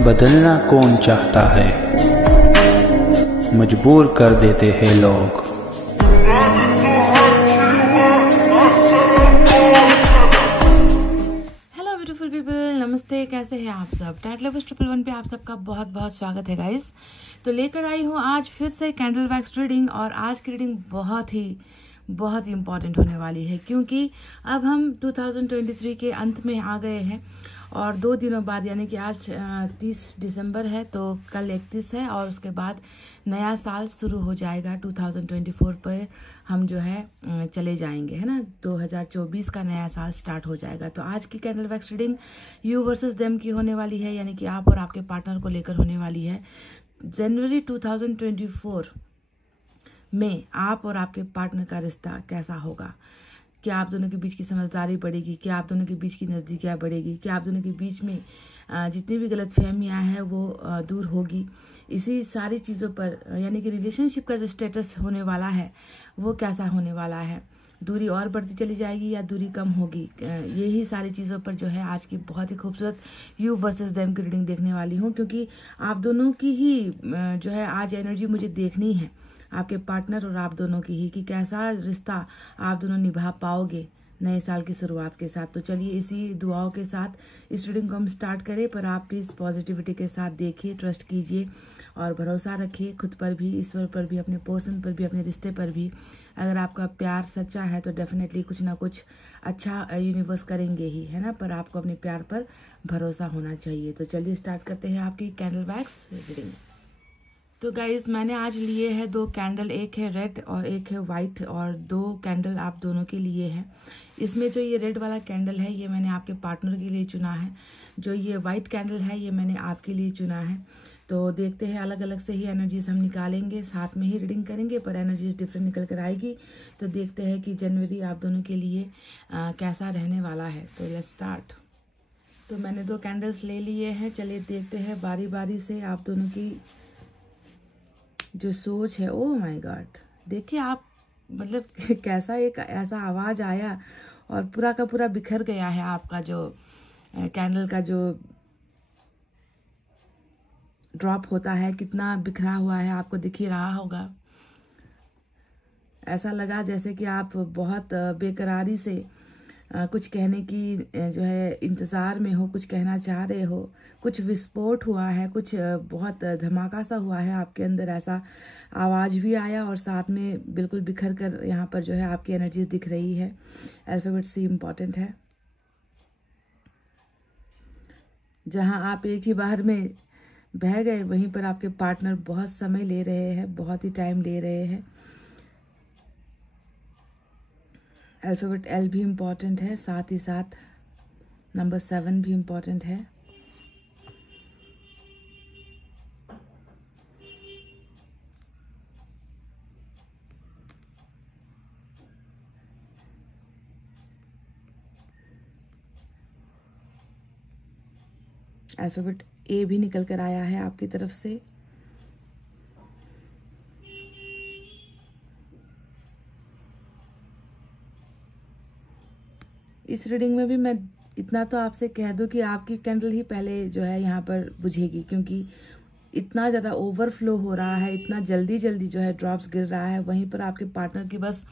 बदलना कौन चाहता है, मजबूर कर देते हैं लोग। हेलो ब्यूटीफुल पीपल, नमस्ते। कैसे हैं आप सब? टैट लवर्स 111 पे आप सबका बहुत बहुत स्वागत है गाइस। तो लेकर आई हूँ आज फिर से कैंडल वैक्स रीडिंग, और आज की रीडिंग बहुत ही इम्पॉर्टेंट होने वाली है, क्योंकि अब हम 2023 के अंत में आ गए हैं और 2 दिनों बाद, यानी कि आज 30 दिसंबर है, तो कल 31 है, और उसके बाद नया साल शुरू हो जाएगा। 2024 पर हम जो है चले जाएंगे, है ना। 2024 का नया साल स्टार्ट हो जाएगा। तो आज की candle wax reading you versus them की होने वाली है, यानी कि आप और आपके पार्टनर को लेकर होने वाली है। जनवरी 2024 में आप और आपके पार्टनर का रिश्ता कैसा होगा? क्या आप दोनों के बीच की समझदारी बढ़ेगी? क्या आप दोनों के बीच की नज़दीकियाँ बढ़ेगी? क्या आप दोनों के बीच में जितनी भी गलतफहमियाँ हैं वो दूर होगी? इसी सारी चीज़ों पर, यानी कि रिलेशनशिप का जो स्टेटस होने वाला है वो कैसा होने वाला है? दूरी और बढ़ती चली जाएगी या दूरी कम होगी? यही सारी चीज़ों पर जो है आज की बहुत ही खूबसूरत यू वर्सेस देम की रीडिंग देखने वाली हूँ, क्योंकि आप दोनों की ही जो है आज एनर्जी मुझे देखनी है, आपके पार्टनर और आप दोनों की ही, कि कैसा रिश्ता आप दोनों निभा पाओगे नए साल की शुरुआत के साथ। तो चलिए इसी दुआओं के साथ इस रीडिंग को हम स्टार्ट करें, पर आप प्लीज़ पॉजिटिविटी के साथ देखिए, ट्रस्ट कीजिए और भरोसा रखिए खुद पर भी, ईश्वर पर भी, अपने पर्सन पर भी, अपने रिश्ते पर भी। अगर आपका प्यार सच्चा है तो डेफिनेटली कुछ ना कुछ अच्छा यूनिवर्स करेंगे ही, है ना। पर आपको अपने प्यार पर भरोसा होना चाहिए। तो चलिए स्टार्ट करते हैं आपकी कैंडल वैक्स रीडिंग। तो गाइज मैंने आज लिए हैं 2 कैंडल, एक है रेड और एक है वाइट, और 2 कैंडल आप दोनों के लिए हैं। इसमें जो ये रेड वाला कैंडल है ये मैंने आपके पार्टनर के लिए चुना है, जो ये वाइट कैंडल है ये मैंने आपके लिए चुना है। तो देखते हैं, अलग अलग से ही एनर्जीज हम निकालेंगे, साथ में ही रीडिंग करेंगे, पर एनर्जीज डिफरेंट निकल कर आएगी। तो देखते हैं कि जनवरी आप दोनों के लिए कैसा रहने वाला है। तो लेट्स स्टार्ट। तो मैंने 2 कैंडल्स ले लिए हैं, चलिए देखते हैं बारी बारी से आप दोनों की जो सोच है। ओह माय गॉड, देखिए आप, मतलब कैसा एक ऐसा आवाज़ आया और पूरा का पूरा बिखर गया है आपका जो कैंडल का जो ड्रॉप होता है, कितना बिखरा हुआ है, आपको दिख ही रहा होगा। ऐसा लगा जैसे कि आप बहुत बेकरारी से कुछ कहने की जो है इंतज़ार में हो, कुछ कहना चाह रहे हो, कुछ विस्फोट हुआ है, कुछ बहुत धमाका सा हुआ है आपके अंदर, ऐसा आवाज़ भी आया और साथ में बिल्कुल बिखर कर यहाँ पर जो है आपकी एनर्जीज दिख रही है। अल्फ़ाबेट सी इम्पॉर्टेंट है। जहाँ आप एक ही बार में बह गए, वहीं पर आपके पार्टनर बहुत समय ले रहे हैं, बहुत ही टाइम ले रहे हैं। अल्फ़ाबेट एल भी इम्पॉर्टेंट है, साथ ही साथ नंबर 7 भी इम्पॉर्टेंट है। अल्फ़ाबेट ए भी निकल कर आया है आपकी तरफ से। इस रीडिंग में भी मैं इतना तो आपसे कह दूं कि आपकी कैंडल ही पहले जो है यहाँ पर बुझेगी, क्योंकि इतना ज़्यादा ओवरफ्लो हो रहा है, इतना जल्दी जो है ड्रॉप्स गिर रहा है। वहीं पर आपके पार्टनर की बस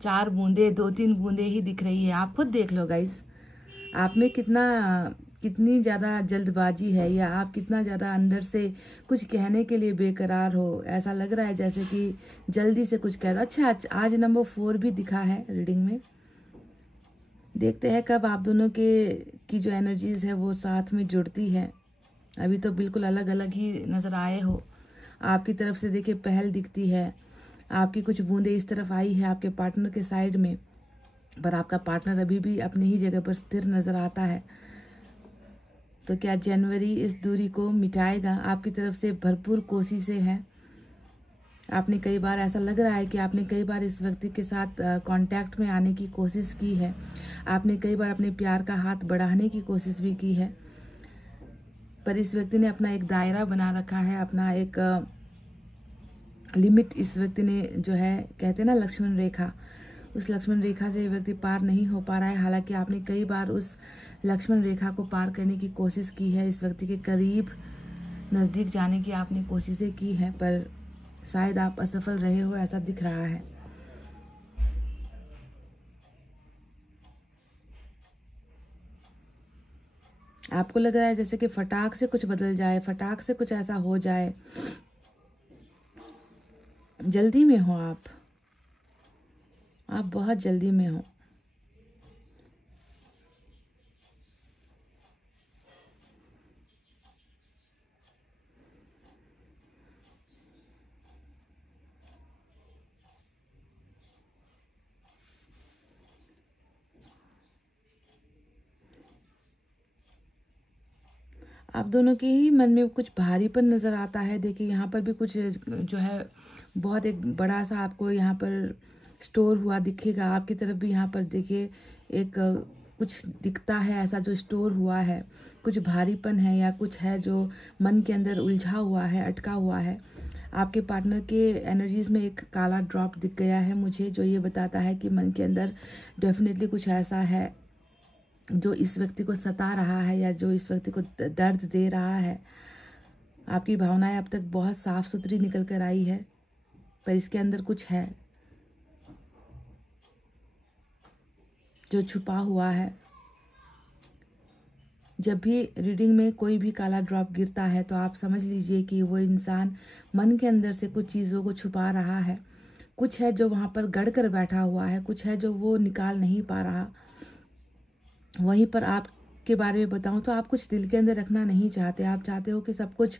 4 बूंदे, 2-3 बूंदे ही दिख रही है। आप खुद देख लो गाइस, आप में कितनी ज़्यादा जल्दबाजी है, या आप कितना ज़्यादा अंदर से कुछ कहने के लिए बेकरार हो। ऐसा लग रहा है जैसे कि जल्दी से कुछ कह रहा। अच्छा, आज नंबर 4 भी दिखा है रीडिंग में। देखते हैं कब आप दोनों की जो एनर्जीज है वो साथ में जुड़ती है। अभी तो बिल्कुल अलग अलग ही नज़र आए हो। आपकी तरफ से देखिए पहल दिखती है, आपकी कुछ बूंदें इस तरफ आई है आपके पार्टनर के साइड में, पर आपका पार्टनर अभी भी अपनी ही जगह पर स्थिर नज़र आता है। तो क्या जनवरी इस दूरी को मिटाएगा? आपकी तरफ से भरपूर कोशिशें हैं। आपने कई बार, ऐसा लग रहा है कि आपने कई बार इस व्यक्ति के साथ कांटेक्ट में आने की कोशिश की है। आपने कई बार अपने प्यार का हाथ बढ़ाने की कोशिश भी की है, पर इस व्यक्ति ने अपना एक दायरा बना रखा है, अपना एक लिमिट इस व्यक्ति ने जो है, कहते हैं ना लक्ष्मण रेखा, उस लक्ष्मण रेखा से व्यक्ति पार नहीं हो पा रहा है। हालांकि आपने कई बार उस लक्ष्मण रेखा को पार करने की कोशिश की है, इस व्यक्ति के करीब नज़दीक जाने की आपने कोशिशें की हैं, पर शायद आप असफल रहे हो, ऐसा दिख रहा है। आपको लग रहा है जैसे कि फटाक से कुछ बदल जाए, फटाक से कुछ ऐसा हो जाए, जल्दी में हो आप बहुत जल्दी में हो। आप दोनों के ही मन में कुछ भारीपन नज़र आता है। देखिए यहाँ पर भी कुछ जो है बहुत एक बड़ा सा आपको यहाँ पर स्टोर हुआ दिखेगा। आपकी तरफ भी यहाँ पर देखिए एक कुछ दिखता है ऐसा जो स्टोर हुआ है, कुछ भारीपन है या कुछ है जो मन के अंदर उलझा हुआ है, अटका हुआ है। आपके पार्टनर के एनर्जीज़ में एक काला ड्रॉप दिख गया है मुझे, जो ये बताता है कि मन के अंदर डेफिनेटली कुछ ऐसा है जो इस व्यक्ति को सता रहा है या जो इस व्यक्ति को दर्द दे रहा है। आपकी भावनाएं अब तक बहुत साफ सुथरी निकल कर आई है, पर इसके अंदर कुछ है जो छुपा हुआ है। जब भी रीडिंग में कोई भी काला ड्रॉप गिरता है तो आप समझ लीजिए कि वो इंसान मन के अंदर से कुछ चीज़ों को छुपा रहा है। कुछ है जो वहाँ पर गड़ कर बैठा हुआ है, कुछ है जो वो निकाल नहीं पा रहा। वहीं पर आपके बारे में बताऊं तो आप कुछ दिल के अंदर रखना नहीं चाहते। आप चाहते हो कि सब कुछ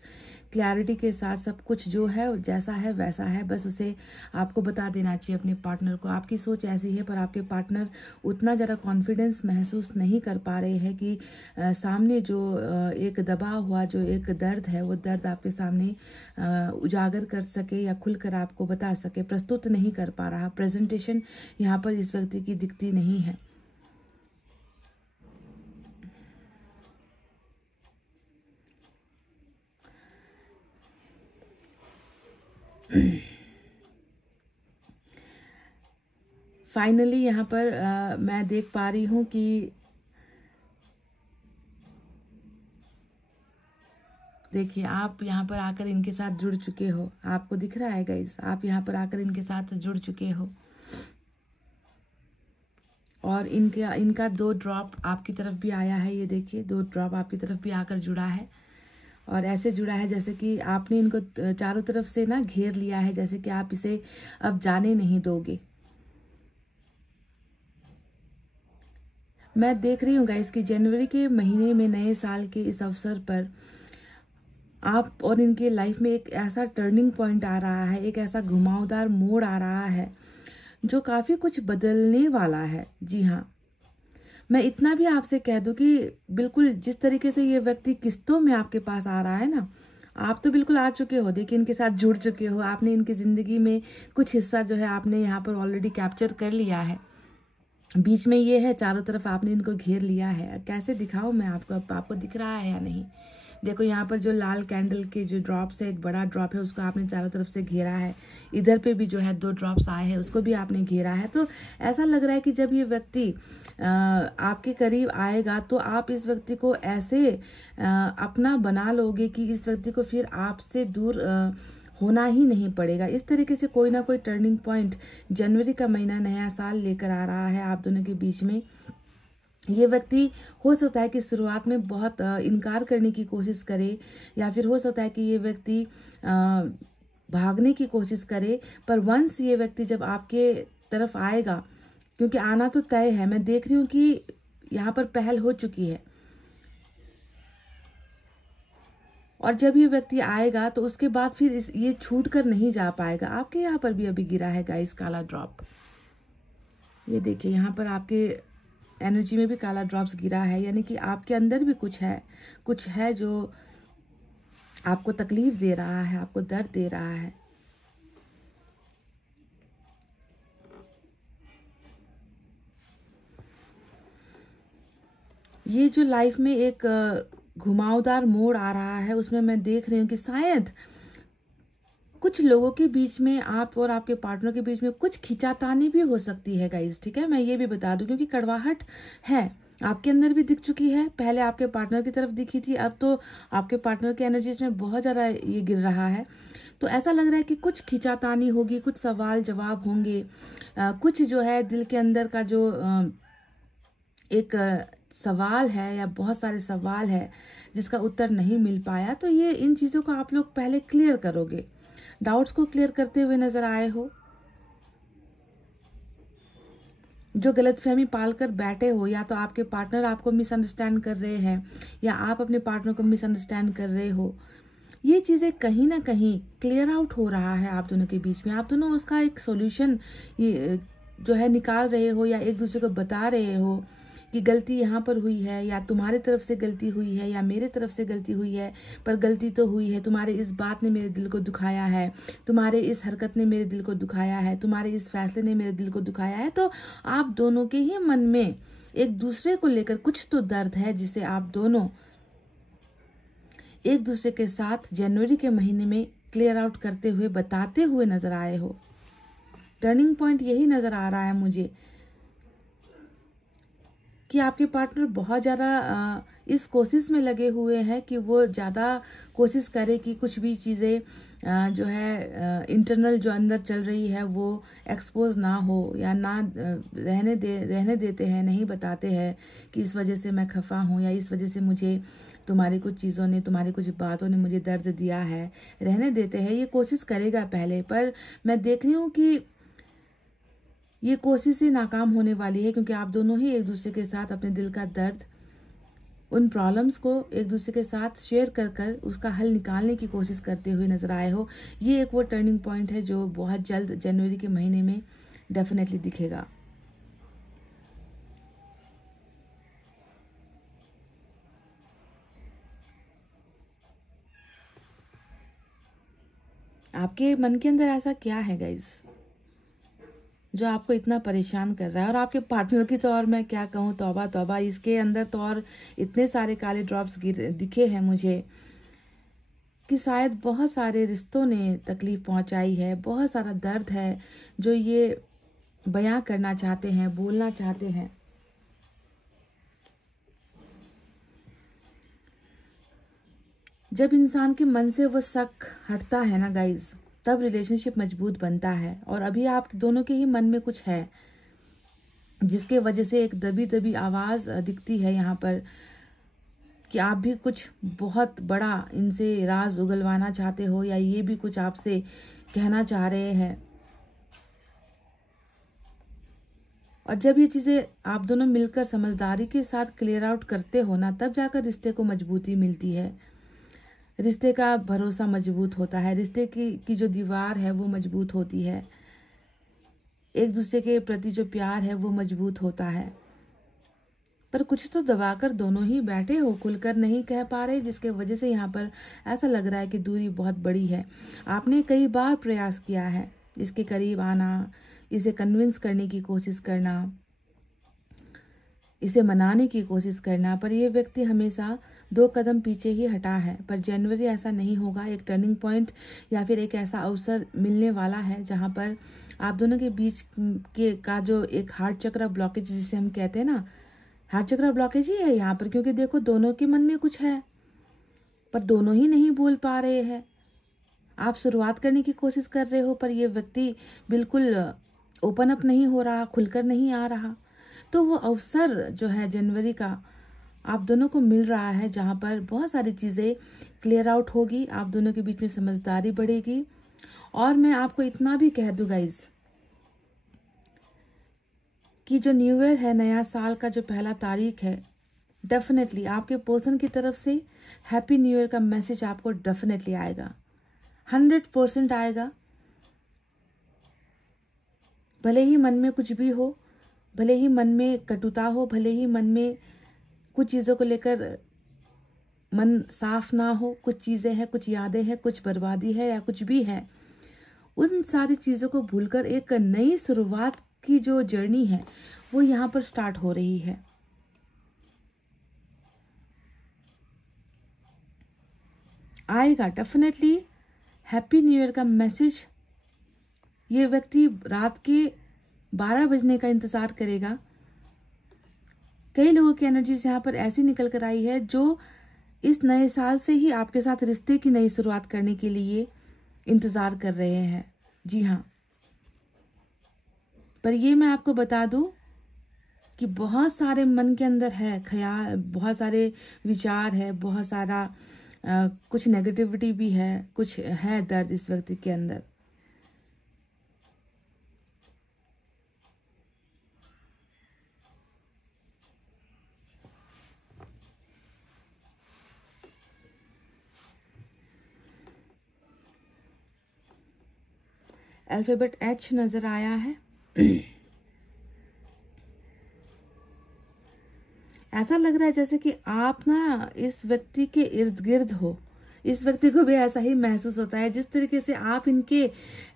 क्लैरिटी के साथ, सब कुछ जो है जैसा है वैसा है, बस उसे आपको बता देना चाहिए अपने पार्टनर को। आपकी सोच ऐसी है, पर आपके पार्टनर उतना ज़्यादा कॉन्फिडेंस महसूस नहीं कर पा रहे हैं कि सामने जो एक दबा हुआ जो एक दर्द है, वो दर्द आपके सामने उजागर कर सके या खुलकर आपको बता सके, प्रस्तुत नहीं कर पा रहा। प्रेजेंटेशन यहाँ पर इस व्यक्ति की दिखती नहीं है। फाइनली यहाँ पर मैं देख पा रही हूँ कि देखिए आप यहाँ पर आकर इनके साथ जुड़ चुके हो। आपको दिख रहा है गाइस, आप यहाँ पर आकर इनके साथ जुड़ चुके हो और इनका 2 ड्रॉप आपकी तरफ भी आया है। ये देखिए 2 ड्रॉप आपकी तरफ भी आकर जुड़ा है और ऐसे जुड़ा है जैसे कि आपने इनको चारों तरफ से ना घेर लिया है, जैसे कि आप इसे अब जाने नहीं दोगे। मैं देख रही हूँ गाइस कि जनवरी के महीने में नए साल के इस अवसर पर आप और इनके लाइफ में एक ऐसा टर्निंग पॉइंट आ रहा है, एक ऐसा घुमावदार मोड़ आ रहा है जो काफ़ी कुछ बदलने वाला है। जी हाँ, मैं इतना भी आपसे कह दूं कि बिल्कुल जिस तरीके से ये व्यक्ति किस्तों में आपके पास आ रहा है ना, आप तो बिल्कुल आ चुके हो। देखिए इनके साथ जुड़ चुके हो, आपने इनकी ज़िंदगी में कुछ हिस्सा जो है आपने यहाँ पर ऑलरेडी कैप्चर कर लिया है। बीच में ये है, चारों तरफ आपने इनको घेर लिया है। कैसे दिखाऊं मैं आपको दिख रहा है या नहीं? देखो यहाँ पर जो लाल कैंडल के जो ड्रॉप्स है, एक बड़ा ड्रॉप है, उसको आपने चारों तरफ से घेरा है। इधर पे भी जो है 2 ड्रॉप्स आए हैं, उसको भी आपने घेरा है। तो ऐसा लग रहा है कि जब ये व्यक्ति आपके करीब आएगा तो आप इस व्यक्ति को ऐसे अपना बना लोगे कि इस व्यक्ति को फिर आपसे दूर होना ही नहीं पड़ेगा। इस तरीके से कोई ना कोई टर्निंग पॉइंट जनवरी का महीना नया साल लेकर आ रहा है आप दोनों के बीच में। ये व्यक्ति हो सकता है कि शुरुआत में बहुत इनकार करने की कोशिश करे, या फिर हो सकता है कि ये व्यक्ति भागने की कोशिश करे, पर वंस ये व्यक्ति जब आपके तरफ आएगा, क्योंकि आना तो तय है, मैं देख रही हूँ कि यहाँ पर पहल हो चुकी है, और जब ये व्यक्ति आएगा तो उसके बाद फिर ये छूट कर नहीं जा पाएगा। आपके यहाँ पर भी अभी गिरा है गाइस काला ड्रॉप। ये देखिए यहाँ पर आपके एनर्जी में भी काला ड्रॉप्स गिरा है, यानी कि आपके अंदर भी कुछ है जो आपको तकलीफ दे रहा है, आपको दर्द दे रहा है। ये जो लाइफ में एक घुमावदार मोड़ आ रहा है, उसमें मैं देख रही हूँ कि शायद कुछ लोगों के बीच में, आप और आपके पार्टनर के बीच में कुछ खिंचातानी भी हो सकती है गाइस। ठीक है, मैं ये भी बता दूं क्योंकि कड़वाहट है, आपके अंदर भी दिख चुकी है, पहले आपके पार्टनर की तरफ दिखी थी, अब तो आपके पार्टनर की एनर्जीज में बहुत ज़्यादा ये गिर रहा है। तो ऐसा लग रहा है कि कुछ खींचातानी होगी, कुछ सवाल जवाब होंगे, कुछ जो है दिल के अंदर का जो एक सवाल है या बहुत सारे सवाल है जिसका उत्तर नहीं मिल पाया, तो ये इन चीज़ों को आप लोग पहले क्लियर करोगे। डाउट्स को क्लियर करते हुए नजर आए हो। जो गलतफहमी पालकर बैठे हो, या तो आपके पार्टनर आपको मिसअंडरस्टैंड कर रहे हैं या आप अपने पार्टनर को मिसअंडरस्टैंड कर रहे हो, ये चीज़ें कहीं ना कहीं क्लियर आउट हो रहा है आप दोनों के बीच में। आप दोनों उसका एक सॉल्यूशन ये जो है निकाल रहे हो, या एक दूसरे को बता रहे हो कि गलती यहाँ पर हुई है, या तुम्हारी तरफ से गलती हुई है, या मेरे तरफ से गलती हुई है, पर गलती तो हुई है। तुम्हारे इस बात ने मेरे दिल को दुखाया है, तुम्हारे इस हरकत ने मेरे दिल को दुखाया है, तुम्हारे इस फैसले ने मेरे दिल को दुखाया है। तो आप दोनों के ही मन में एक दूसरे को लेकर कुछ तो दर्द है, जिसे आप दोनों एक दूसरे के साथ जनवरी के महीने में क्लियर आउट करते हुए, बताते हुए नजर आए हो। टर्निंग पॉइंट यही नजर आ रहा है मुझे कि आपके पार्टनर बहुत ज़्यादा इस कोशिश में लगे हुए हैं कि वो ज़्यादा कोशिश करे कि कुछ भी चीज़ें जो है इंटरनल जो अंदर चल रही है वो एक्सपोज ना हो, या ना रहने देते हैं, नहीं बताते हैं कि इस वजह से मैं खफा हूँ, या इस वजह से मुझे तुम्हारी कुछ चीज़ों ने, तुम्हारी कुछ बातों ने मुझे दर्द दिया है। रहने देते हैं, ये कोशिश करेगा पहले, पर मैं देख रही हूँ कि ये कोशिशें नाकाम होने वाली है, क्योंकि आप दोनों ही एक दूसरे के साथ अपने दिल का दर्द, उन प्रॉब्लम्स को एक दूसरे के साथ शेयर कर कर उसका हल निकालने की कोशिश करते हुए नजर आए हो। ये एक वो टर्निंग पॉइंट है जो बहुत जल्द जनवरी के महीने में डेफिनेटली दिखेगा। आपके मन के अंदर ऐसा क्या है गाइस जो आपको इतना परेशान कर रहा है? और आपके पार्टनर की तो और मैं क्या कहूँ, तौबा तौबा, इसके अंदर तो और इतने सारे काले ड्रॉप्स दिखे हैं मुझे कि शायद बहुत सारे रिश्तों ने तकलीफ पहुंचाई है, बहुत सारा दर्द है जो ये बयां करना चाहते हैं, बोलना चाहते हैं। जब इंसान के मन से वो शक हटता है ना गाइज, तब रिलेशनशिप मजबूत बनता है। और अभी आप दोनों के ही मन में कुछ है जिसके वजह से एक दबी दबी आवाज़ दिखती है यहाँ पर कि आप भी कुछ बहुत बड़ा इनसे राज उगलवाना चाहते हो, या ये भी कुछ आपसे कहना चाह रहे हैं। और जब ये चीज़ें आप दोनों मिलकर समझदारी के साथ क्लियर आउट करते हो ना, तब जाकर रिश्ते को मजबूती मिलती है, रिश्ते का भरोसा मजबूत होता है, रिश्ते की जो दीवार है वो मजबूत होती है, एक दूसरे के प्रति जो प्यार है वो मजबूत होता है। पर कुछ तो दबाकर दोनों ही बैठे हो, खुलकर नहीं कह पा रहे, जिसके वजह से यहाँ पर ऐसा लग रहा है कि दूरी बहुत बड़ी है। आपने कई बार प्रयास किया है इसके करीब आना, इसे कन्विंस करने की कोशिश करना, इसे मनाने की कोशिश करना, पर यह व्यक्ति हमेशा 2 कदम पीछे ही हटा है। पर जनवरी ऐसा नहीं होगा। एक टर्निंग पॉइंट या फिर एक ऐसा अवसर मिलने वाला है जहां पर आप दोनों के बीच का जो एक हार्ट चक्र ब्लॉकेज जिसे हम कहते हैं ना, हार्ट चक्र ब्लॉकेज ही है यहाँ पर, क्योंकि देखो दोनों के मन में कुछ है पर दोनों ही नहीं बोल पा रहे हैं। आप शुरुआत करने की कोशिश कर रहे हो पर यह व्यक्ति बिल्कुल ओपन अप नहीं हो रहा, खुलकर नहीं आ रहा। तो वो अवसर जो है जनवरी का आप दोनों को मिल रहा है जहां पर बहुत सारी चीज़ें क्लियर आउट होगी, आप दोनों के बीच में समझदारी बढ़ेगी। और मैं आपको इतना भी कह दूं गाइज कि जो न्यू ईयर है, नया साल का जो पहला तारीख है, डेफिनेटली आपके पर्सन की तरफ से हैप्पी न्यू ईयर का मैसेज आपको डेफिनेटली आएगा, 100% आएगा। भले ही मन में कुछ भी हो, भले ही मन में कटुता हो, भले ही मन में कुछ चीज़ों को लेकर मन साफ ना हो, कुछ चीज़ें हैं, कुछ यादें हैं, कुछ बर्बादी है या कुछ भी है, उन सारी चीज़ों को भूलकर एक नई शुरुआत की जो जर्नी है वो यहाँ पर स्टार्ट हो रही है। आएगा डेफिनेटली हैप्पी न्यू ईयर का मैसेज। ये व्यक्ति रात के 12 बजने का इंतज़ार करेगा, कई लोगों की एनर्जीज यहाँ पर ऐसी निकल कर आई है जो इस नए साल से ही आपके साथ रिश्ते की नई शुरुआत करने के लिए इंतजार कर रहे हैं। जी हाँ, पर ये मैं आपको बता दूं कि बहुत सारे मन के अंदर है ख्याल, बहुत सारे विचार है, बहुत सारा कुछ नेगेटिविटी भी है, कुछ है दर्द इस व्यक्ति के अंदर। अल्फाबेट H नजर आया है। ऐसा लग रहा है जैसे कि आप ना इस व्यक्ति के इर्द गिर्द हो। इस व्यक्ति को भी ऐसा ही महसूस होता है जिस तरीके से आप इनके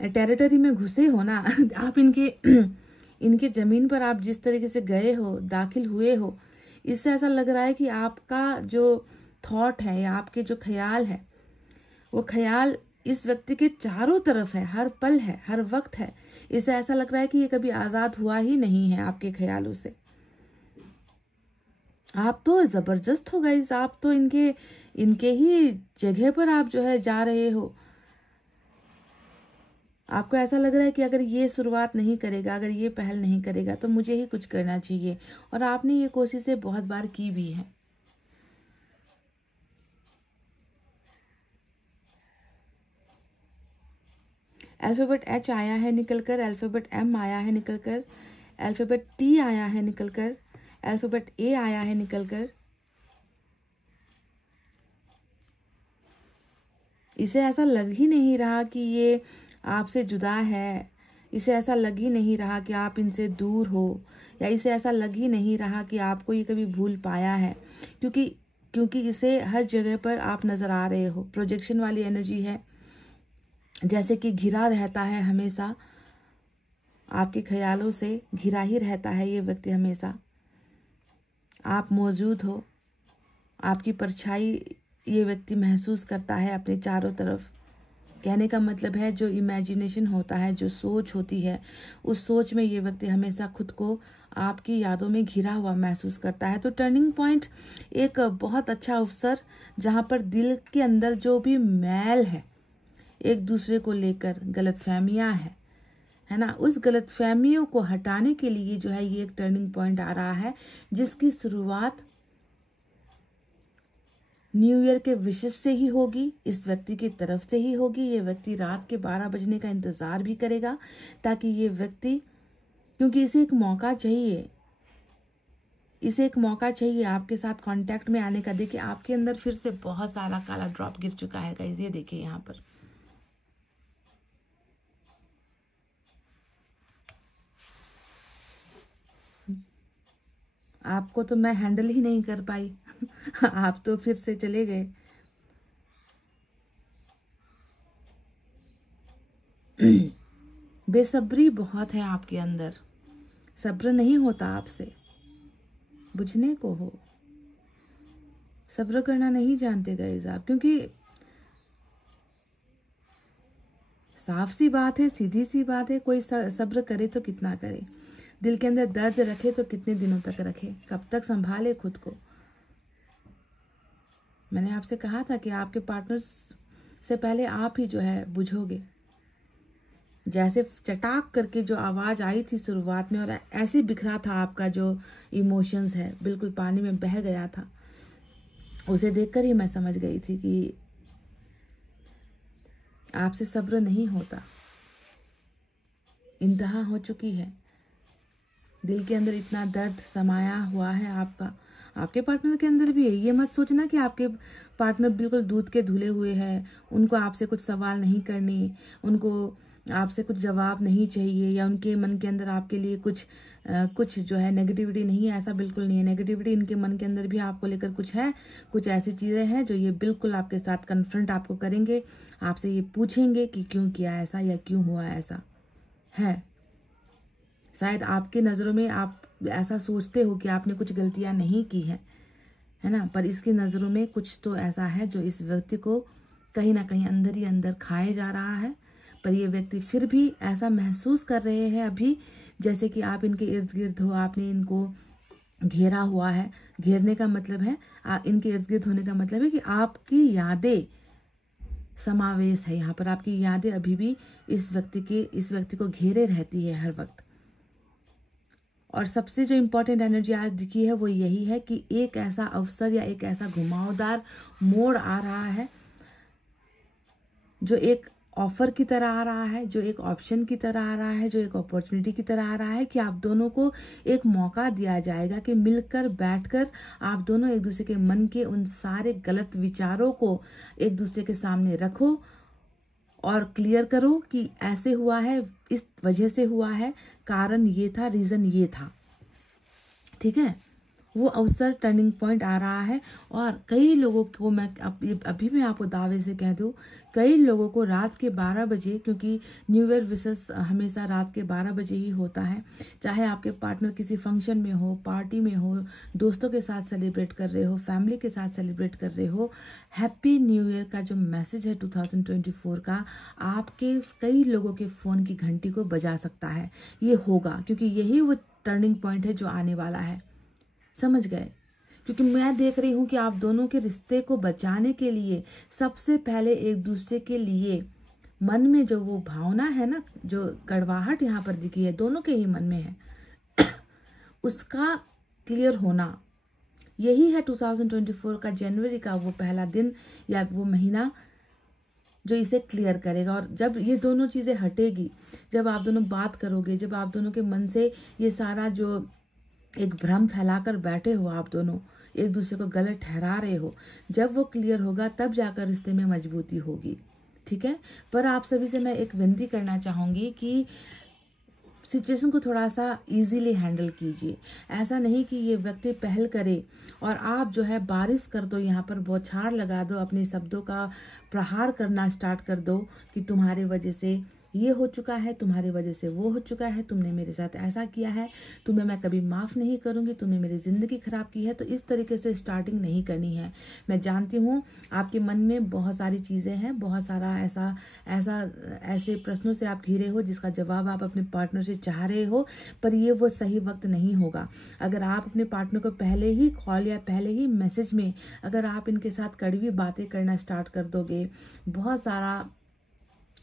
टेरिटरी में घुसे हो ना, आप इनके जमीन पर आप जिस तरीके से गए हो, दाखिल हुए हो, इससे ऐसा लग रहा है कि आपका जो थॉट है या आपके जो ख्याल है, वो ख्याल इस व्यक्ति के चारों तरफ है, हर पल है, हर वक्त है। इससे ऐसा लग रहा है कि ये कभी आजाद हुआ ही नहीं है आपके ख्यालों से। आप तो जबरदस्त हो गए, आप तो इनके ही जगह पर आप जो है जा रहे हो। आपको ऐसा लग रहा है कि अगर ये शुरुआत नहीं करेगा, अगर ये पहल नहीं करेगा तो मुझे ही कुछ करना चाहिए, और आपने ये कोशिशें बहुत बार की भी है। अल्फाबेट H आया है निकलकर, अल्फाबेट M आया है निकलकर, अल्फाबेट T आया है निकलकर, अल्फाबेट A आया है निकलकर। इसे ऐसा लग ही नहीं रहा कि ये आपसे जुदा है, इसे ऐसा लग ही नहीं रहा कि आप इनसे दूर हो, या इसे ऐसा लग ही नहीं रहा कि आपको ये कभी भूल पाया है, क्योंकि इसे हर जगह पर आप नजर आ रहे हो। प्रोजेक्शन वाली एनर्जी है, जैसे कि घिरा रहता है हमेशा, आपके ख्यालों से घिरा ही रहता है ये व्यक्ति हमेशा। आप मौजूद हो, आपकी परछाई ये व्यक्ति महसूस करता है अपने चारों तरफ। कहने का मतलब है जो इमेजिनेशन होता है, जो सोच होती है, उस सोच में ये व्यक्ति हमेशा खुद को आपकी यादों में घिरा हुआ महसूस करता है। तो टर्निंग पॉइंट एक बहुत अच्छा अवसर, जहाँ पर दिल के अंदर जो भी मैल है, एक दूसरे को लेकर गलतफहमियां है ना, उस गलतफहमियों को हटाने के लिए जो है ये एक टर्निंग पॉइंट आ रहा है, जिसकी शुरुआत न्यू ईयर के विशेष से ही होगी, इस व्यक्ति की तरफ से ही होगी। ये व्यक्ति रात के 12 बजने का इंतजार भी करेगा, ताकि ये व्यक्ति, क्योंकि इसे एक मौका चाहिए, इसे एक मौका चाहिए आपके साथ कांटेक्ट में आने का। देखिए आपके अंदर फिर से बहुत सारा काला ड्रॉप गिर चुका है गाइस, ये देखिए यहाँ पर। आपको तो मैं हैंडल ही नहीं कर पाई आप तो फिर से चले गए। बेसब्री बहुत है आपके अंदर, सब्र नहीं होता आपसे, बुझने को हो, सब्र करना नहीं जानते गाइस आप, क्योंकि साफ सी बात है, सीधी सी बात है, कोई सब्र करे तो कितना करे, दिल के अंदर दर्द रखे तो कितने दिनों तक रखे, कब तक संभाले खुद को। मैंने आपसे कहा था कि आपके पार्टनर्स से पहले आप ही जो है बुझोगे। जैसे चटाक करके जो आवाज़ आई थी शुरुआत में, और ऐसे बिखरा था आपका जो इमोशंस है, बिल्कुल पानी में बह गया था, उसे देखकर ही मैं समझ गई थी कि आपसे सब्र नहीं होता, इंतहा हो चुकी है। दिल के अंदर इतना दर्द समाया हुआ है आपका, आपके पार्टनर के अंदर भी है। ये मत सोचना कि आपके पार्टनर बिल्कुल दूध के धुले हुए हैं, उनको आपसे कुछ सवाल नहीं करने, उनको आपसे कुछ जवाब नहीं चाहिए, या उनके मन के अंदर आपके लिए कुछ जो है नेगेटिविटी नहीं है। ऐसा बिल्कुल नहीं है। नेगेटिविटी इनके मन के अंदर भी आपको लेकर कुछ है, कुछ ऐसी चीज़ें हैं जो ये बिल्कुल आपके साथ कन्फ्रंट आपको करेंगे, आपसे ये पूछेंगे कि क्यों किया ऐसा या क्यों हुआ ऐसा है। शायद आपके नज़रों में आप ऐसा सोचते हो कि आपने कुछ गलतियां नहीं की हैं, है ना, पर इसकी नज़रों में कुछ तो ऐसा है जो इस व्यक्ति को कहीं ना कहीं अंदर ही अंदर खाए जा रहा है। पर ये व्यक्ति फिर भी ऐसा महसूस कर रहे हैं अभी, जैसे कि आप इनके इर्द गिर्द हो, आपने इनको घेरा हुआ है। घेरने का मतलब है इनके इर्द गिर्द होने का मतलब है कि आपकी यादें समावेश है यहाँ पर। आपकी यादें अभी भी इस व्यक्ति को घेरे रहती है हर वक्त। और सबसे जो इम्पोर्टेंट एनर्जी आज दिखी है वो यही है कि एक ऐसा अवसर या एक ऐसा घुमावदार मोड़ आ रहा है जो एक ऑफर की तरह आ रहा है, जो एक ऑप्शन की तरह आ रहा है, जो एक अपॉर्चुनिटी की तरह आ रहा है कि आप दोनों को एक मौका दिया जाएगा कि मिलकर बैठकर आप दोनों एक दूसरे के मन के उन सारे गलत विचारों को एक दूसरे के सामने रखो और क्लियर करो कि ऐसे हुआ है, इस वजह से हुआ है, कारण ये था, रीज़न ये था। ठीक है, वो अवसर टर्निंग पॉइंट आ रहा है। और कई लोगों को मैं अभी मैं आपको दावे से कह दूं, कई लोगों को रात के 12 बजे, क्योंकि न्यू ईयर विशेष हमेशा रात के 12 बजे ही होता है, चाहे आपके पार्टनर किसी फंक्शन में हो, पार्टी में हो, दोस्तों के साथ सेलिब्रेट कर रहे हो, फैमिली के साथ सेलिब्रेट कर रहे हो, हैप्पी न्यू ईयर का जो मैसेज है 2024 का आपके कई लोगों के फ़ोन की घंटी को बजा सकता है। ये होगा क्योंकि यही वो टर्निंग पॉइंट है जो आने वाला है। समझ गए? क्योंकि मैं देख रही हूँ कि आप दोनों के रिश्ते को बचाने के लिए सबसे पहले एक दूसरे के लिए मन में जो वो भावना है ना, जो कड़वाहट यहाँ पर दिखी है, दोनों के ही मन में है उसका क्लियर होना, यही है 2024 का जनवरी का वो पहला दिन या वो महीना जो इसे क्लियर करेगा। और जब ये दोनों चीज़ें हटेगी, जब आप दोनों बात करोगे, जब आप दोनों के मन से ये सारा जो एक भ्रम फैलाकर बैठे हो, आप दोनों एक दूसरे को गलत ठहरा रहे हो, जब वो क्लियर होगा तब जाकर रिश्ते में मजबूती होगी। ठीक है, पर आप सभी से मैं एक विनती करना चाहूँगी कि सिचुएशन को थोड़ा सा इजीली हैंडल कीजिए। ऐसा नहीं कि ये व्यक्ति पहल करे और आप जो है बारिश कर दो, यहाँ पर बौछार लगा दो, अपने शब्दों का प्रहार करना स्टार्ट कर दो कि तुम्हारे वजह से ये हो चुका है, तुम्हारी वजह से वो हो चुका है, तुमने मेरे साथ ऐसा किया है, तुम्हें मैं कभी माफ़ नहीं करूँगी, तुमने मेरी ज़िंदगी ख़राब की है। तो इस तरीके से स्टार्टिंग नहीं करनी है। मैं जानती हूँ आपके मन में बहुत सारी चीज़ें हैं, बहुत सारा ऐसे प्रश्नों से आप घिरे हो जिसका जवाब आप अपने पार्टनर से चाह रहे हो, पर ये वो सही वक्त नहीं होगा। अगर आप अपने पार्टनर को पहले ही कॉल या पहले ही मैसेज में अगर आप इनके साथ कड़वी बातें करना स्टार्ट कर दोगे, बहुत सारा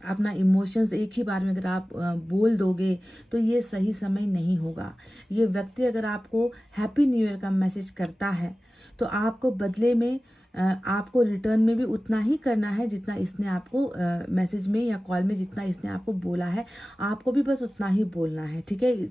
अपना इमोशंस एक ही बार में अगर आप बोल दोगे, तो ये सही समय नहीं होगा। ये व्यक्ति अगर आपको हैप्पी न्यू ईयर का मैसेज करता है तो आपको बदले में आपको रिटर्न में भी उतना ही करना है जितना इसने आपको मैसेज में या कॉल में जितना इसने आपको बोला है, आपको भी बस उतना ही बोलना है। ठीक है,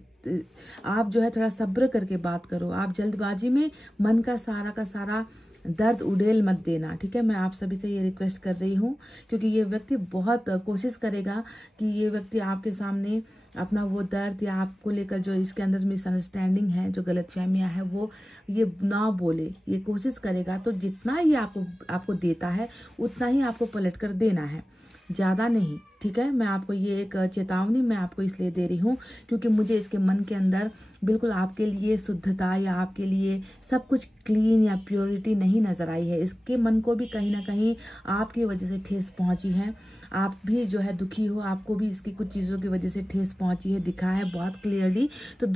आप जो है थोड़ा सब्र करके बात करो। आप जल्दबाजी में मन का सारा दर्द उड़ेल मत देना। ठीक है, मैं आप सभी से ये रिक्वेस्ट कर रही हूँ क्योंकि ये व्यक्ति बहुत कोशिश करेगा कि ये व्यक्ति आपके सामने अपना वो दर्द या आपको लेकर जो इसके अंदर मिसअंडरस्टैंडिंग है, जो गलतफहमियां है, वो ये ना बोले, ये कोशिश करेगा। तो जितना ये आपको देता है उतना ही आपको पलट कर देना है, ज़्यादा नहीं। ठीक है, मैं आपको ये एक चेतावनी मैं आपको इसलिए दे रही हूँ क्योंकि मुझे इसके मन के अंदर बिल्कुल आपके लिए शुद्धता या आपके लिए सब कुछ क्लीन या प्योरिटी नहीं नज़र आई है। इसके मन को भी कहीं ना कहीं आपकी वजह से ठेस पहुँची है। आप भी जो है दुखी हो, आपको भी इसकी कुछ चीज़ों की वजह से ठेस पहुँची है, दिखा है बहुत क्लियरली। तो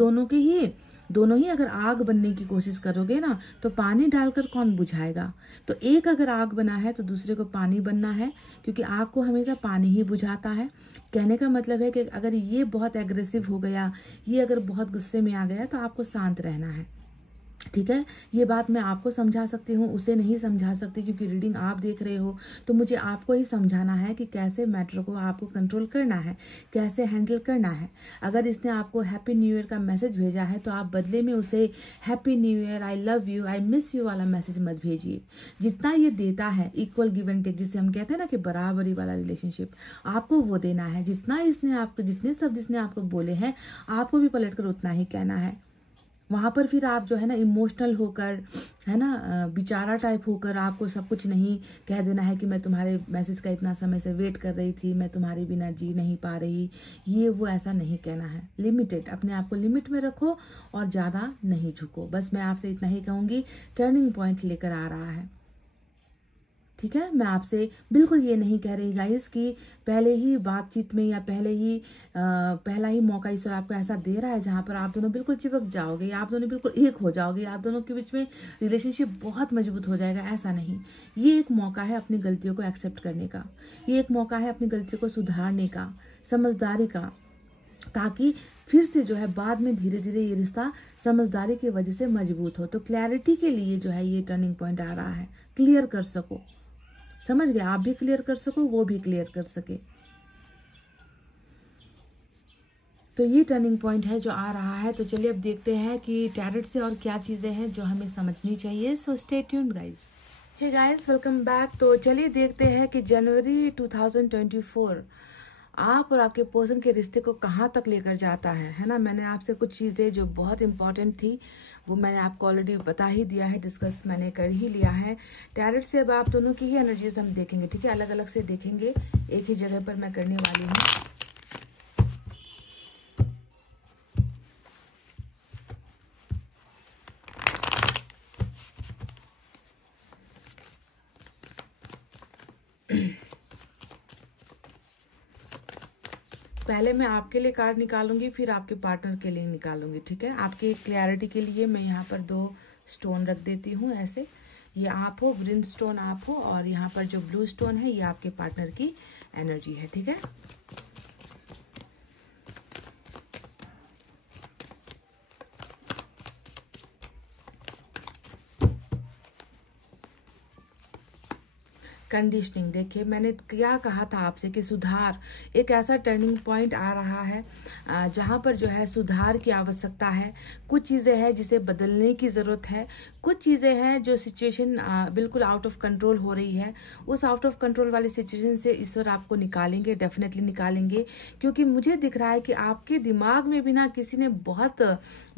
दोनों ही अगर आग बनने की कोशिश करोगे ना, तो पानी डालकर कौन बुझाएगा? तो एक अगर आग बना है तो दूसरे को पानी बनना है, क्योंकि आग को हमेशा पानी ही बुझाता है। कहने का मतलब है कि अगर ये बहुत एग्रेसिव हो गया, ये अगर बहुत गुस्से में आ गया, तो आपको शांत रहना है। ठीक है, ये बात मैं आपको समझा सकती हूँ, उसे नहीं समझा सकती क्योंकि रीडिंग आप देख रहे हो। तो मुझे आपको ही समझाना है कि कैसे मैटर को आपको कंट्रोल करना है, कैसे हैंडल करना है। अगर इसने आपको हैप्पी न्यू ईयर का मैसेज भेजा है तो आप बदले में उसे happy new year, I love you, I miss you वाला मैसेज मत भेजिए। जितना ये देता है, इक्वल गिव एंड टेक, जिसे हम कहते हैं ना कि बराबरी वाला रिलेशनशिप, आपको वो देना है। जितने शब्द इसने आपको बोले हैं, आपको भी पलट कर उतना ही कहना है। वहाँ पर फिर आप जो है ना इमोशनल होकर, है ना, बेचारा टाइप होकर आपको सब कुछ नहीं कह देना है कि मैं तुम्हारे मैसेज का इतना समय से वेट कर रही थी, मैं तुम्हारे बिना जी नहीं पा रही, ये वो ऐसा नहीं कहना है। लिमिटेड, अपने आप को लिमिट में रखो और ज़्यादा नहीं झुको। बस मैं आपसे इतना ही कहूँगी, टर्निंग पॉइंट लेकर आ रहा है। ठीक है। मैं आपसे बिल्कुल ये नहीं कह रही गाइस कि पहले ही बातचीत में या पहला ही मौका ईश्वर आपको ऐसा दे रहा है जहां पर आप दोनों बिल्कुल चिपक जाओगे या आप दोनों बिल्कुल एक हो जाओगे, आप दोनों के बीच में रिलेशनशिप बहुत मजबूत हो जाएगा, ऐसा नहीं। ये एक मौका है अपनी गलतियों को एक्सेप्ट करने का, ये एक मौका है अपनी गलतियों को सुधारने का, समझदारी का, ताकि फिर से जो है बाद में धीरे धीरे ये रिश्ता समझदारी की वजह से मजबूत हो। तो क्लैरिटी के लिए जो है ये टर्निंग पॉइंट आ रहा है, क्लियर कर सको, समझ गए, आप भी क्लियर कर सको, वो भी क्लियर कर सके। तो ये टर्निंग पॉइंट है जो आ रहा है। तो चलिए अब देखते हैं कि टैरोट से और क्या चीजें हैं जो हमें समझनी चाहिए। So stay tuned guys. Hey guys, welcome back. तो चलिए देखते हैं कि जनवरी 2024 आप और आपके पर्सन के रिश्ते को कहाँ तक लेकर जाता है ना। मैंने आपसे कुछ चीज़ें जो बहुत इंपॉर्टेंट थी वो मैंने आपको ऑलरेडी बता ही दिया है, डिस्कस मैंने कर ही लिया है। टैरोट से अब आप दोनों की ही एनर्जीज हम देखेंगे, ठीक है, अलग अलग से देखेंगे, एक ही जगह पर मैं करने वाली हूँ। पहले मैं आपके लिए कार्ड निकालूंगी, फिर आपके पार्टनर के लिए निकालूंगी, ठीक है। आपकी क्लैरिटी के लिए मैं यहाँ पर 2 स्टोन रख देती हूँ ऐसे। ये आप हो, ग्रीन स्टोन आप हो, और यहाँ पर जो ब्लू स्टोन है ये आपके पार्टनर की एनर्जी है, ठीक है। कंडीशनिंग, देखिए मैंने क्या कहा था आपसे कि सुधार, एक ऐसा टर्निंग पॉइंट आ रहा है जहां पर जो है सुधार की आवश्यकता है। कुछ चीज़ें हैं जिसे बदलने की ज़रूरत है, कुछ चीज़ें हैं जो सिचुएशन बिल्कुल आउट ऑफ कंट्रोल हो रही है। उस आउट ऑफ कंट्रोल वाली सिचुएशन से ईश्वर आपको निकालेंगे, डेफिनेटली निकालेंगे, क्योंकि मुझे दिख रहा है कि आपके दिमाग में भी ना किसी ने बहुत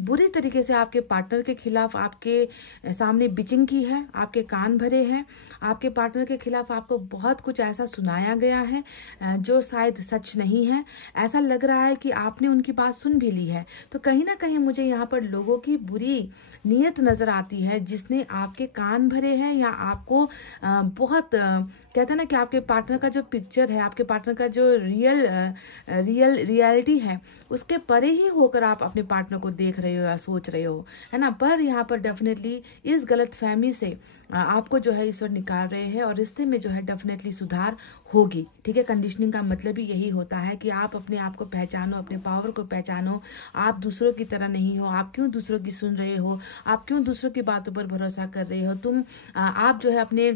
बुरी तरीके से आपके पार्टनर के खिलाफ आपके सामने बिचिंग की है, आपके कान भरे हैं, आपके पार्टनर के खिलाफ आपको बहुत कुछ ऐसा सुनाया गया है जो शायद सच नहीं है। ऐसा लग रहा है कि आपने उनकी बात सुन भी ली है। तो कहीं ना कहीं मुझे यहाँ पर लोगों की बुरी नीयत नजर आती है जिसने आपके कान भरे हैं या आपको बहुत कहते हैं ना कि आपके पार्टनर का जो पिक्चर है, आपके पार्टनर का जो रियलिटी है उसके परे ही होकर आप अपने पार्टनर को देख रहे हो या सोच रहे हो, है ना। पर यहाँ पर डेफिनेटली इस गलत फहमी से आपको जो है ईश्वर निकाल रहे हैं और रिश्ते में जो है डेफिनेटली सुधार होगी, ठीक है। कंडीशनिंग का मतलब ही यही होता है कि आप अपने आप को पहचानो, अपने पावर को पहचानो। आप दूसरों की तरह नहीं हो, आप क्यों दूसरों की सुन रहे हो, आप क्यों दूसरों की बातों पर भरोसा कर रहे हो, आप जो है अपने